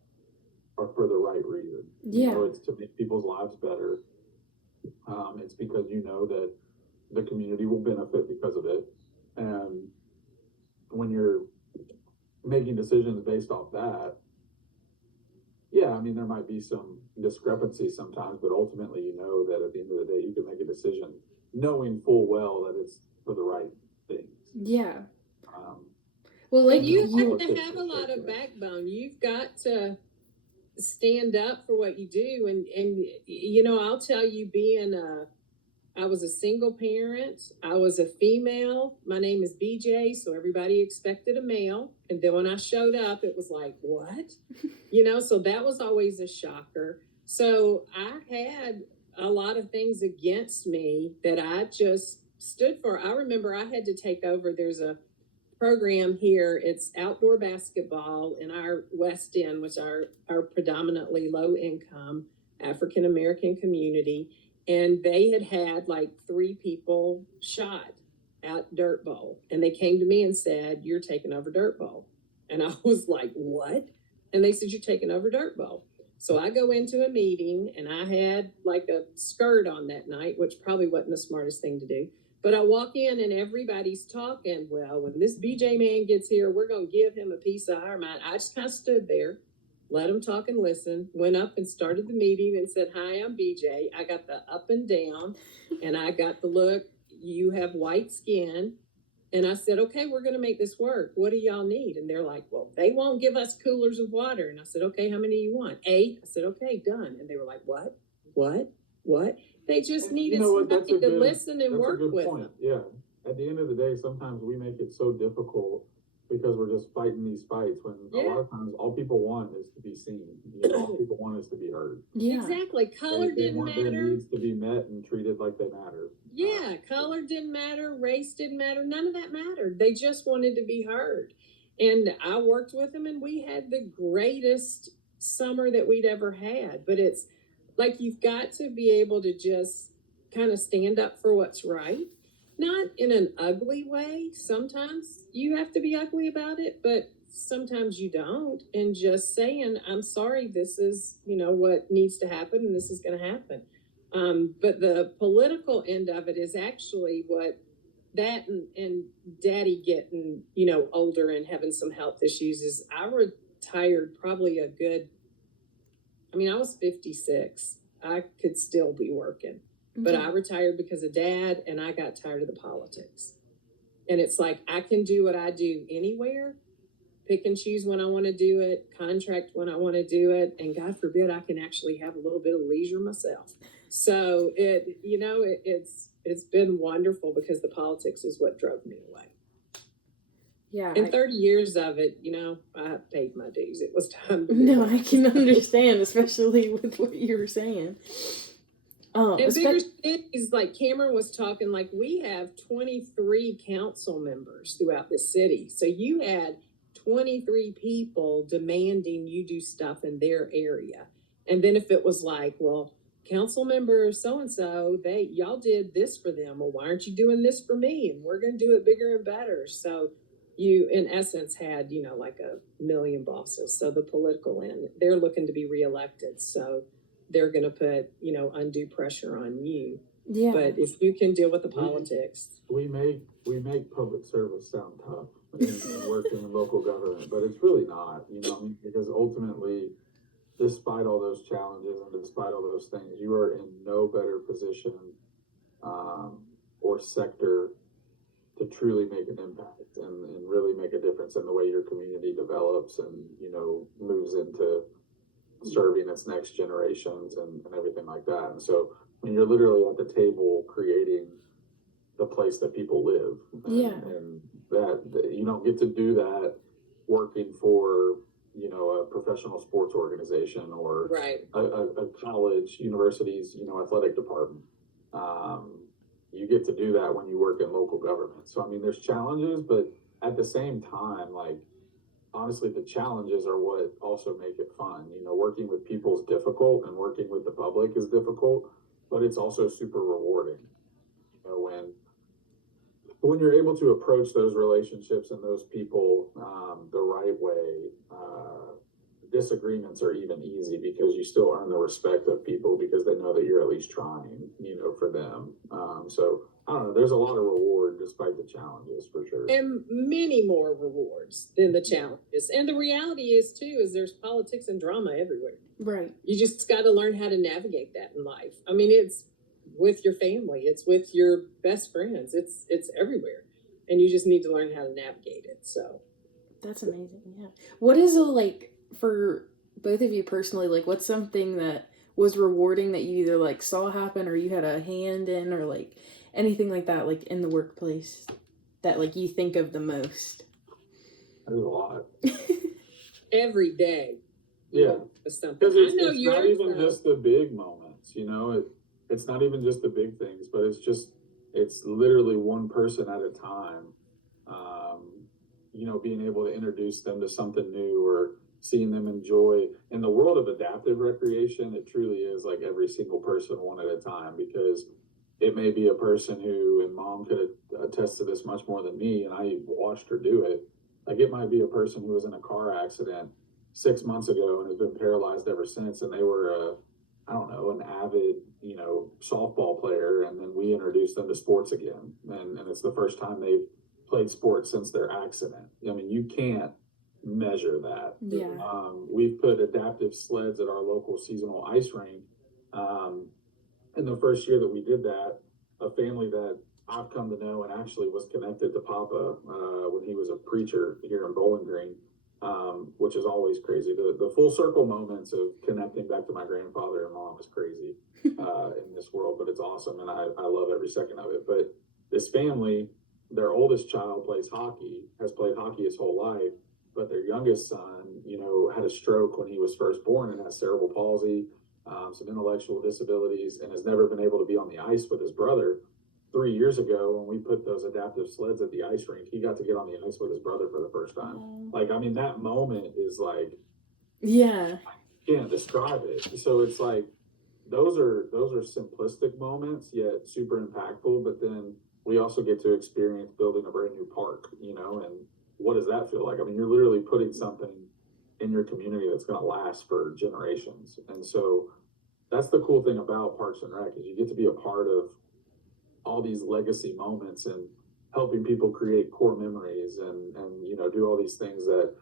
are for the right reason. Yeah. It's to make people's lives better. It's because you know that the community will benefit because of it. And when you're making decisions based off that, yeah, I mean, there might be some discrepancy sometimes, but ultimately, you know that at the end of the day, you can make a decision knowing full well that it's for the right things. Yeah. Well, like, you have to have a lot of backbone. You've got to stand up for what you do. And I'll tell you, I was a single parent. I was a female. My name is BJ, so everybody expected a male. And then when I showed up, it was like, what? So that was always a shocker. So I had a lot of things against me that I just stood for. I remember I had to take over. There's a program here. It's outdoor basketball in our West End, which are predominantly low income African American community. And they had like 3 people shot at Dirt Bowl. And they came to me and said, you're taking over Dirt Bowl. And I was like, what? And they said, you're taking over Dirt Bowl. So I go into a meeting, and I had like a skirt on that night, which probably wasn't the smartest thing to do. But I walk in and everybody's talking. Well, when this BJ man gets here, we're going to give him a piece of our mind. I just kind of stood there, let him talk and listen, went up and started the meeting and said, hi, I'm BJ. I got the up and down, and I got the look, you have white skin. And I said, okay, we're going to make this work. What do y'all need? And they're like, well, they won't give us coolers of water. And I said, okay, how many do you want? 8. I said, okay, done. And they were like, what? They just needed somebody to listen and work with them. Yeah. At the end of the day, sometimes we make it so difficult because we're just fighting these fights when a lot of times all people want is to be seen. All people want is to be heard. Yeah. Exactly. Color didn't matter. Their needs to be met and treated like they matter. Yeah. Color didn't matter. Race didn't matter. None of that mattered. They just wanted to be heard. And I worked with them, and we had the greatest summer that we'd ever had. But it's like, you've got to be able to just kind of stand up for what's right. Not in an ugly way. Sometimes you have to be ugly about it, but sometimes you don't. And just saying, I'm sorry, this is, what needs to happen, and this is going to happen. But the political end of it is actually what that and Daddy getting, older and having some health issues is. I retired probably I was 56. I could still be working. But I retired because of Dad, and I got tired of the politics. And it's like, I can do what I do anywhere, pick and choose when I want to do it, contract when I want to do it, and God forbid I can actually have a little bit of leisure myself. So it's been wonderful because the politics is what drove me away. Yeah. In 30 years of it, I paid my dues. It was time to No, I can understand, especially with what you were saying. And bigger cities, like Cameron was talking, like, we have 23 council members throughout the city. So you had 23 people demanding you do stuff in their area. And then if it was like, well, council member so-and-so, y'all did this for them. Well, why aren't you doing this for me? And we're going to do it bigger and better. So you, in essence, had, like a million bosses. So the political end, they're looking to be reelected. So they're going to put, undue pressure on you. Yeah. But if you can deal with the politics. We make public service sound tough and working in local government, but it's really not, because ultimately, despite all those challenges and despite all those things, you are in no better position or sector to truly make an impact and really make a difference in the way your community develops and, moves into serving its next generations and everything like that. And so when you're literally at the table creating the place that people live, and that you don't get to do that working for a professional sports organization or a college, university's, athletic department. You get to do that when you work in local government. So, there's challenges, but at the same time, honestly, the challenges are what also make it fun. Working with people is difficult and working with the public is difficult, but it's also super rewarding. When you're able to approach those relationships and those people the right way, disagreements are even easy because you still earn the respect of people because they know that you're at least trying, for them. So I don't know, there's a lot of reward despite the challenges for sure. And many more rewards than the challenges. And the reality is there's politics and drama everywhere. Right. You just got to learn how to navigate that in life. It's with your family, it's with your best friends, it's everywhere, and you just need to learn how to navigate it. So that's amazing. Yeah. What is for both of you personally, what's something that was rewarding that you either saw happen or you had a hand in, or anything like that, in the workplace that you think of the most? There's a lot. Every day. Yeah. Because it's not even just the big moments, it's not even just the big things, but it's literally one person at a time. Being able to introduce them to something new or seeing them enjoy. In the world of adaptive recreation, it truly is every single person one at a time, because it may be a person who, and Mom could attest to this much more than me, and I watched her do it. It might be a person who was in a car accident 6 months ago and has been paralyzed ever since, and they were an avid, softball player, and then we introduced them to sports again, and it's the first time they've played sports since their accident. You can't measure that. Yeah. We've put adaptive sleds at our local seasonal ice rink. In the first year that we did that, a family that I've come to know and actually was connected to Papa when he was a preacher here in Bowling Green, which is always crazy. The full circle moments of connecting back to my grandfather and mom is crazy in this world, but it's awesome, and I love every second of it. But this family, their oldest child has played hockey his whole life, but their youngest son, had a stroke when he was first born and has cerebral palsy, some intellectual disabilities, and has never been able to be on the ice with his brother. 3 years ago, when we put those adaptive sleds at the ice rink, he got to get on the ice with his brother for the first time. That moment is yeah, I can't describe it. So it's those are simplistic moments, yet super impactful. But then we also get to experience building a brand new park, and what does that feel like? You're literally putting something in your community that's going to last for generations. And so that's the cool thing about Parks and Rec, is you get to be a part of all these legacy moments and helping people create core memories and do all these things that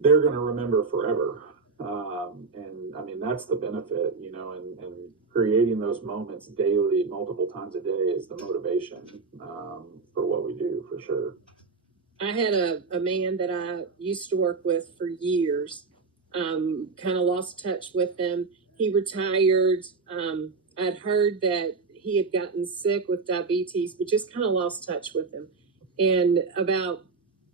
they're going to remember forever. And that's the benefit, and creating those moments daily, multiple times a day, is the motivation for what we do, for sure. I had a man that I used to work with for years, kind of lost touch with him. He retired. I'd heard that he had gotten sick with diabetes, but just kind of lost touch with him. And about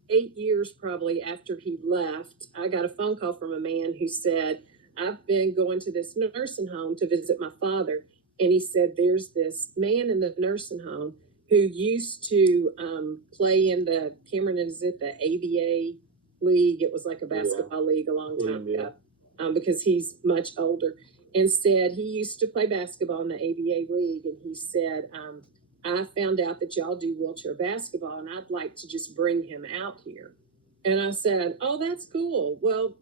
8 years probably after he left, I got a phone call from a man who said, I've been going to this nursing home to visit my father. And he said, there's this man in the nursing home who used to play in the, Cameron, is it the AVA league. It was like a basketball league a long time ago, because he's much older, and said he used to play basketball in the ABA league. And he said, I found out that y'all do wheelchair basketball, and I'd like to just bring him out here. And I said, oh, that's cool. Well,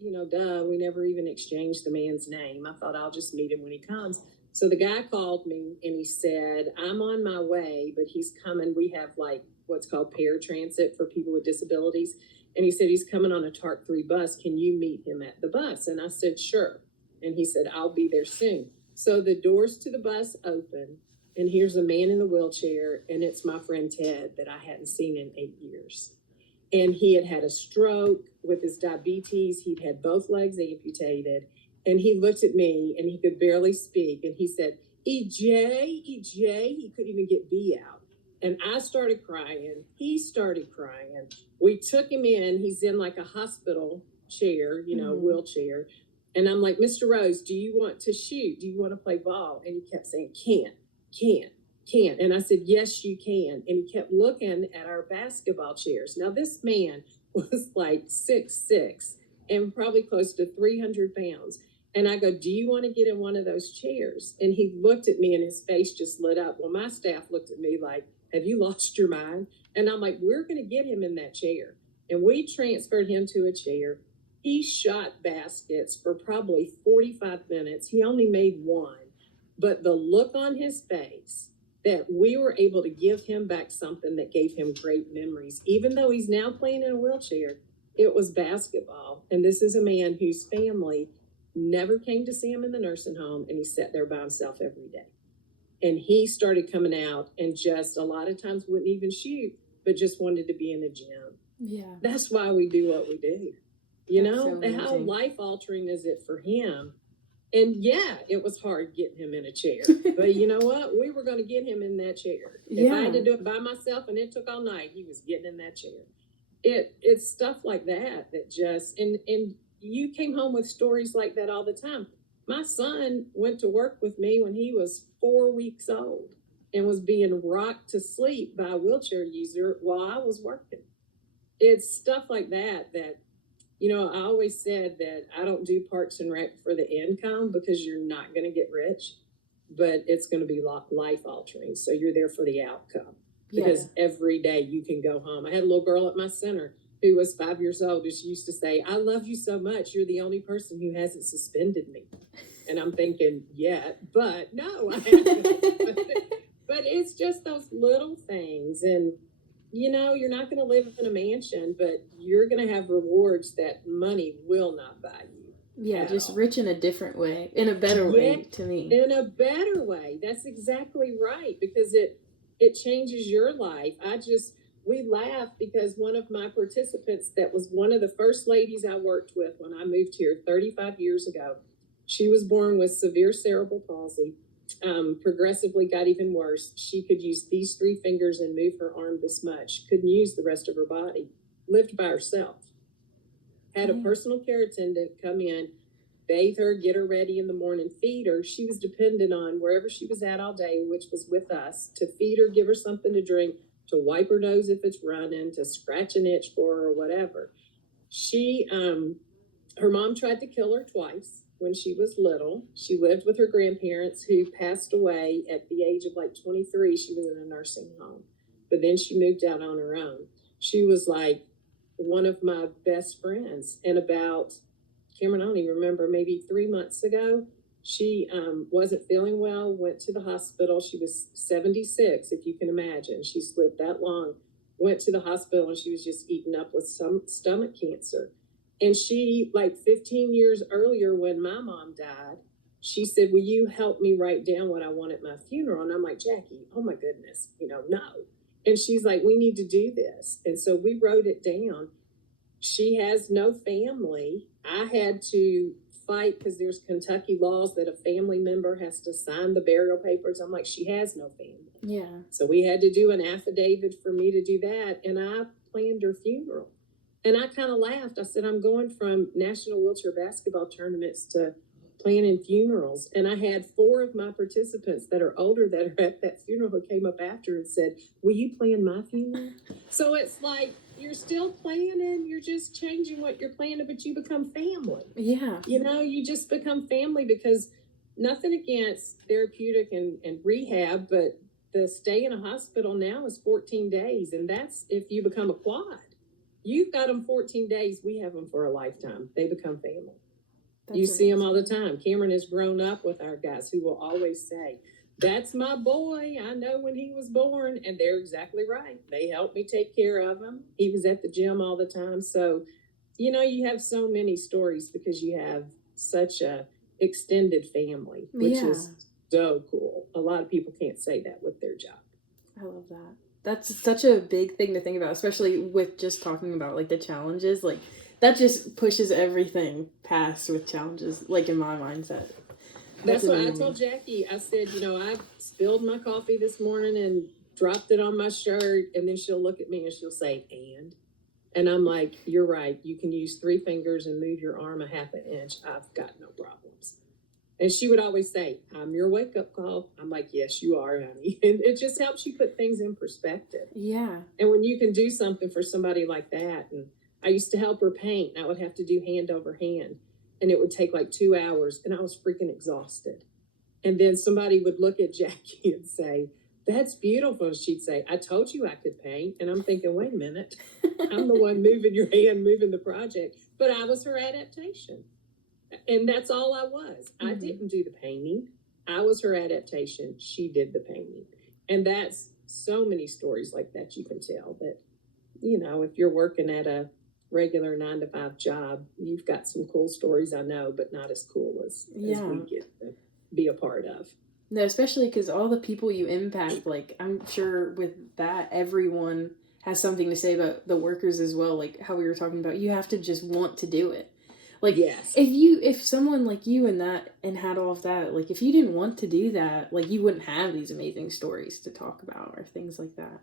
you know, duh, we never even exchanged the man's name. I thought I'll just meet him when he comes. So the guy called me and he said, I'm on my way, but he's coming. We have like what's called paratransit for people with disabilities. And he said, he's coming on a TARC 3 bus. Can you meet him at the bus? And I said, sure. And he said, I'll be there soon. So the doors to the bus open, and here's a man in the wheelchair, and it's my friend Ted that I hadn't seen in 8 years. And he had had a stroke with his diabetes. He'd had both legs amputated. And he looked at me and he could barely speak. And he said, EJ. He couldn't even get B out. And I started crying. He started crying. We took him in. He's in like a hospital chair, you know, wheelchair. And I'm like, Mr. Rose, do you want to shoot? Do you want to play ball? And he kept saying, can't. And I said, yes, you can. And he kept looking at our basketball chairs. Now, this man was like 6'6" and probably close to 300 pounds. And I go, do you want to get in one of those chairs? And he looked at me and his face just lit up. Well, my staff looked at me like, have you lost your mind? And I'm like, we're going to get him in that chair. And we transferred him to a chair. He shot baskets for probably 45 minutes. He only made one. But the look on his face that we were able to give him back something that gave him great memories, even though he's now playing in a wheelchair, it was basketball. And this is a man whose family never came to see him in the nursing home, and he sat there by himself every day. And he started coming out and just a lot of times wouldn't even shoot, but just wanted to be in the gym. Yeah. That's why we do what we do. You know, so how life-altering is it for him? And yeah, it was hard getting him in a chair. But you know what? We were going to get him in that chair. If I had to do it by myself and it took all night, he was getting in that chair. It's stuff like that just, and you came home with stories like that all the time. My son went to work with me when he was 4 weeks old and was being rocked to sleep by a wheelchair user while I was working. It's stuff like that, you know, I always said that I don't do Parks and Rec for the income because you're not going to get rich, but it's going to be life altering. So you're there for the outcome because every day you can go home. I had a little girl at my center who was 5 years old, and she used to say, I love you so much. You're the only person who hasn't suspended me. And I'm thinking, yeah, but no, I haven't. But it's just those little things. And, you know, you're not going to live in a mansion, but you're going to have rewards that money will not buy you. Yeah, just rich in a different way, in a better way to me. In a better way. That's exactly right, because it changes your life. We laugh because one of my participants that was one of the first ladies I worked with when I moved here 35 years ago, she was born with severe cerebral palsy. Progressively got even worse. She could use these 3 fingers and move her arm this much. Couldn't use the rest of her body. Lived by herself. Had a personal care attendant come in, bathe her, get her ready in the morning, feed her. She was dependent on wherever she was at all day, which was with us, to feed her, give her something to drink, to wipe her nose if it's running, to scratch an itch for her or whatever. She, her mom tried to kill her twice. When she was little, she lived with her grandparents who passed away at the age of like 23. She was in a nursing home, but then she moved out on her own. She was like one of my best friends. And about, Cameron, I don't even remember, maybe 3 months ago, she wasn't feeling well, went to the hospital. She was 76, if you can imagine. She lived that long, went to the hospital, and she was just eaten up with some stomach cancer. And she, like 15 years earlier when my mom died, she said, will you help me write down what I want at my funeral? And I'm like, Jackie, oh my goodness, no. And she's like, we need to do this. And so we wrote it down. She has no family. I had to fight because there's Kentucky laws that a family member has to sign the burial papers. I'm like, she has no family. Yeah. So we had to do an affidavit for me to do that. And I planned her funeral. And I kind of laughed. I said, I'm going from national wheelchair basketball tournaments to planning funerals. And I had 4 of my participants that are older that are at that funeral who came up after and said, will you plan my funeral? So it's like, you're still planning, you're just changing what you're planning, but you become family. Yeah. You know, you just become family, because nothing against therapeutic and rehab, but the stay in a hospital now is 14 days. And that's if you become a quad. You've got them 14 days. We have them for a lifetime. They become family. You see them all the time. Cameron has grown up with our guys who will always say, that's my boy. I know when he was born. And they're exactly right. They helped me take care of him. He was at the gym all the time. So, you know, you have so many stories because you have such a extended family, which is so cool. A lot of people can't say that with their job. I love that. That's such a big thing to think about, especially with just talking about like the challenges. Like that just pushes everything past with challenges, like in my mindset. That's what I told Jackie. I said, you know, I spilled my coffee this morning and dropped it on my shirt, and then she'll look at me and she'll say, and I'm like, you're right. You can use 3 fingers and move your arm a half an inch. I've got no problems. And she would always say, I'm your wake-up call. I'm like, yes, you are, honey. And it just helps you put things in perspective. Yeah. And when you can do something for somebody like that, and I used to help her paint, and I would have to do hand over hand, and it would take like 2 hours, and I was freaking exhausted. And then somebody would look at Jackie and say, that's beautiful. And she'd say, I told you I could paint. And I'm thinking, wait a minute. I'm the one moving your hand, moving the project. But I was her adaptation. And that's all I was. Mm-hmm. I didn't do the painting. I was her adaptation. She did the painting. And that's so many stories like that you can tell. That, you know, if you're working at a regular 9-to-5 job, you've got some cool stories, I know, but not as cool as we get to be a part of. No, especially because all the people you impact, like, I'm sure with that, everyone has something to say about the workers as well. Like how we were talking about, you have to just want to do it. Like, yes. if someone like you and had all of that, like, if you didn't want to do that, like, you wouldn't have these amazing stories to talk about or things like that.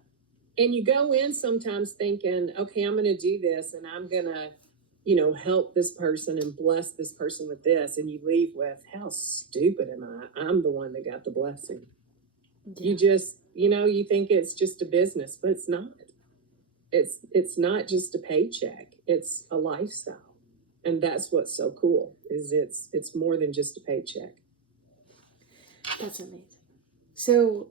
And you go in sometimes thinking, okay, I'm going to do this and I'm going to, you know, help this person and bless this person with this. And you leave with, how stupid am I? I'm the one that got the blessing. Yeah. You just, you know, you think it's just a business, but it's not. It's not just a paycheck. It's a lifestyle. And that's what's so cool, is it's more than just a paycheck. That's amazing. So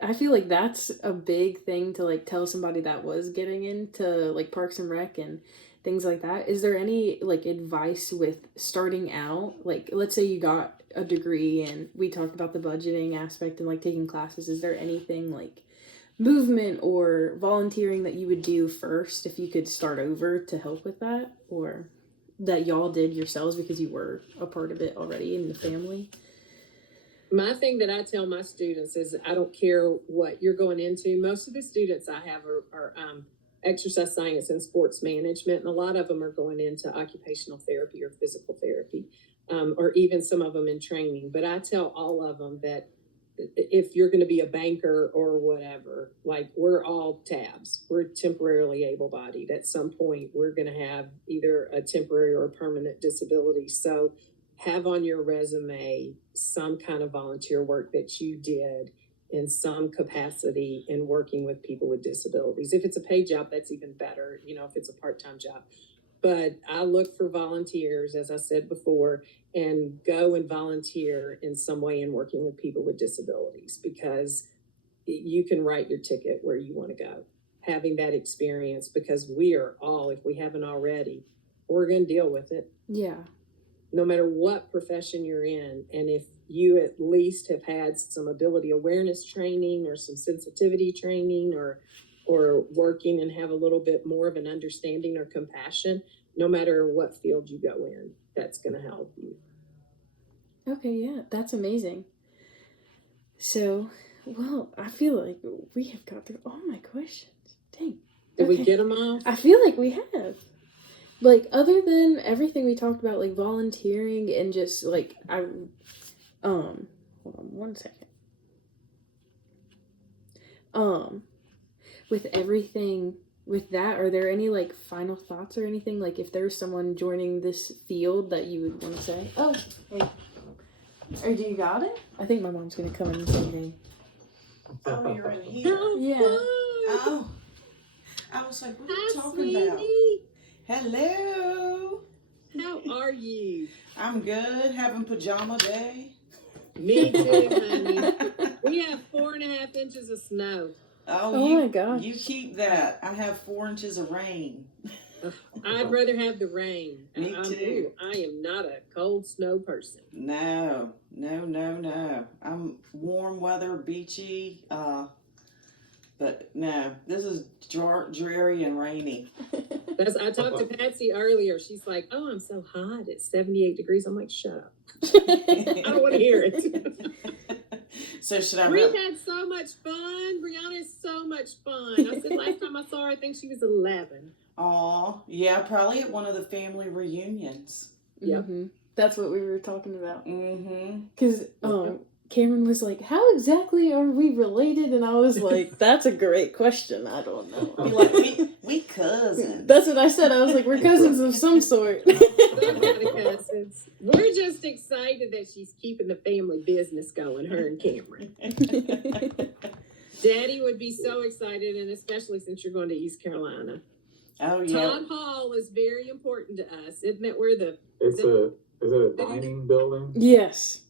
I feel like that's a big thing to like tell somebody that was getting into like Parks and Rec and things like that. Is there any like advice with starting out? Like, let's say you got a degree and we talked about the budgeting aspect and like taking classes. Is there anything like movement or volunteering that you would do first if you could start over to help with that, or that y'all did yourselves because you were a part of it already in the family? My thing that I tell my students is I don't care what you're going into. Most of the students I have are exercise science and sports management, and a lot of them are going into occupational therapy or physical therapy, or even some of them in training. But I tell all of them that if you're going to be a banker or whatever, like, we're all tabs. We're temporarily able-bodied. At some point, we're going to have either a temporary or a permanent disability. So have on your resume some kind of volunteer work that you did in some capacity in working with people with disabilities. If it's a paid job, that's even better, you know, if it's a part-time job. But I look for volunteers, as I said before, and go and volunteer in some way in working with people with disabilities, because you can write your ticket where you want to go, having that experience, because we are all, if we haven't already, we're going to deal with it. Yeah. No matter what profession you're in. And if you at least have had some ability awareness training or some sensitivity training, or working and have a little bit more of an understanding or compassion, no matter what field you go in, that's going to help you. Okay, yeah, that's amazing. So, well, I feel like we have got through all my questions. Dang. Did we get them all? I feel like we have. Like, other than everything we talked about, like volunteering and just like, hold on 1 second. With everything with that, are there any like final thoughts or anything? Like, if there's someone joining this field that you would want to say? Oh, hey. Or do you got it? I think my mom's gonna come in and say hey. Oh, you're in here. Oh, Yeah. Oh. I was like, what are you hi, talking about? sweetie. Hello. How are you? I'm good. Having pajama day. Me too, honey. We have 4.5 inches of snow. Oh my gosh. You keep that. I have 4 inches of rain. I'd rather have the rain. Me too. I am not a cold snow person. No. I'm warm weather, beachy. But no, this is dreary and rainy. I talked to Patsy earlier. She's like, "Oh, I'm so hot. It's 78 degrees." I'm like, "Shut up. I don't want to hear it." So should I? We had so much fun. Brianna is so much fun. I said last time I saw her, I think she was 11. Aw, yeah, probably at one of the family reunions. Yep. Mm-hmm. That's what we were talking about. Mm-hmm. Because Cameron was like, how exactly are we related? And I was like, that's a great question. I don't know. Be like, we cousins. That's what I said. I was like, we're cousins of some sort. Some kind of cousins. We're just excited that she's keeping the family business going, her and Cameron. Daddy would be so excited, and especially since you're going to East Carolina. Oh, yeah. Todd Hall is very important to us, isn't it? Is it a dining building? Yes.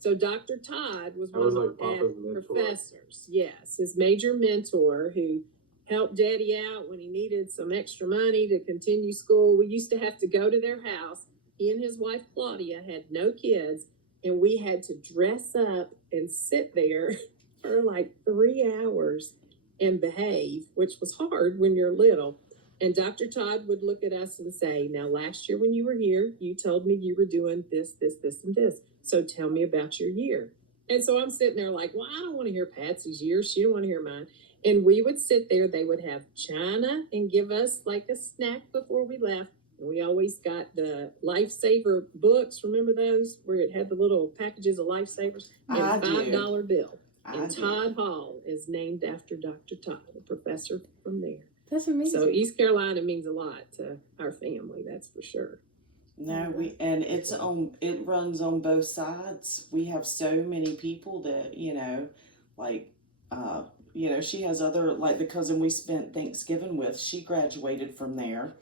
So Dr. Todd was one of like our Papa's mentor. professors. Yes, his major mentor who helped Daddy out when he needed some extra money to continue school. We used to have to go to their house. He and his wife Claudia had no kids, and we had to dress up and sit there for like 3 hours and behave, which was hard when you're little. And Dr. Todd would look at us and say, "Now, last year when you were here, you told me you were doing this, this, this, and this. So tell me about your year." And so I'm sitting there like, well, I don't want to hear Patsy's year. She don't want to hear mine. And we would sit there. They would have china and give us like a snack before we left. And we always got the Lifesaver books. Remember those? Where it had the little packages of Lifesavers? And I a do. $5 bill. And I do. Todd Hall is named after Dr. Todd, a professor from there. That's amazing. So East Carolina means a lot to our family, that's for sure. No, it runs on both sides. We have so many people that, she has other, like the cousin we spent Thanksgiving with, she graduated from there.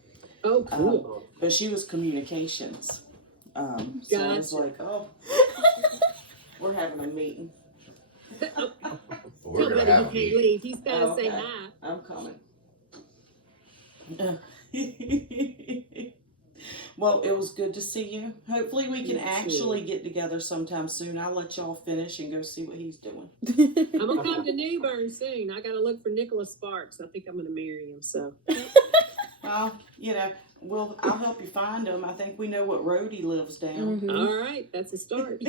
Oh, cool. But she was communications. So I was Gotcha. like, oh, we're having a meeting. Nobody, he can't leave. He's got to say hi. I'm coming. Well, it was good to see you. Hopefully we can actually get together sometime soon. I'll let y'all finish and go see what he's doing. I'm going to come to New Bern soon. I got to look for Nicholas Sparks. I think I'm going to marry him, so. Well, I'll help you find him. I think we know what road he lives down. Mm-hmm. All right, that's a start.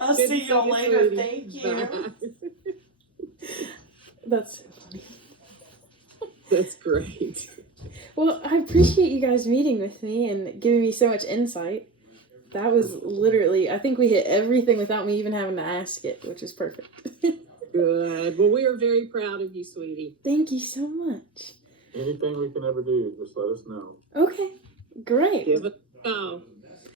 I'll see y'all later. Thank you. Bye. That's so funny. That's great. Well, I appreciate you guys meeting with me and giving me so much insight. That was literally, I think we hit everything without me even having to ask it, which is perfect. Good. Well, we are very proud of you, sweetie. Thank you so much. Anything we can ever do, just let us know. Okay, great. Give us a call.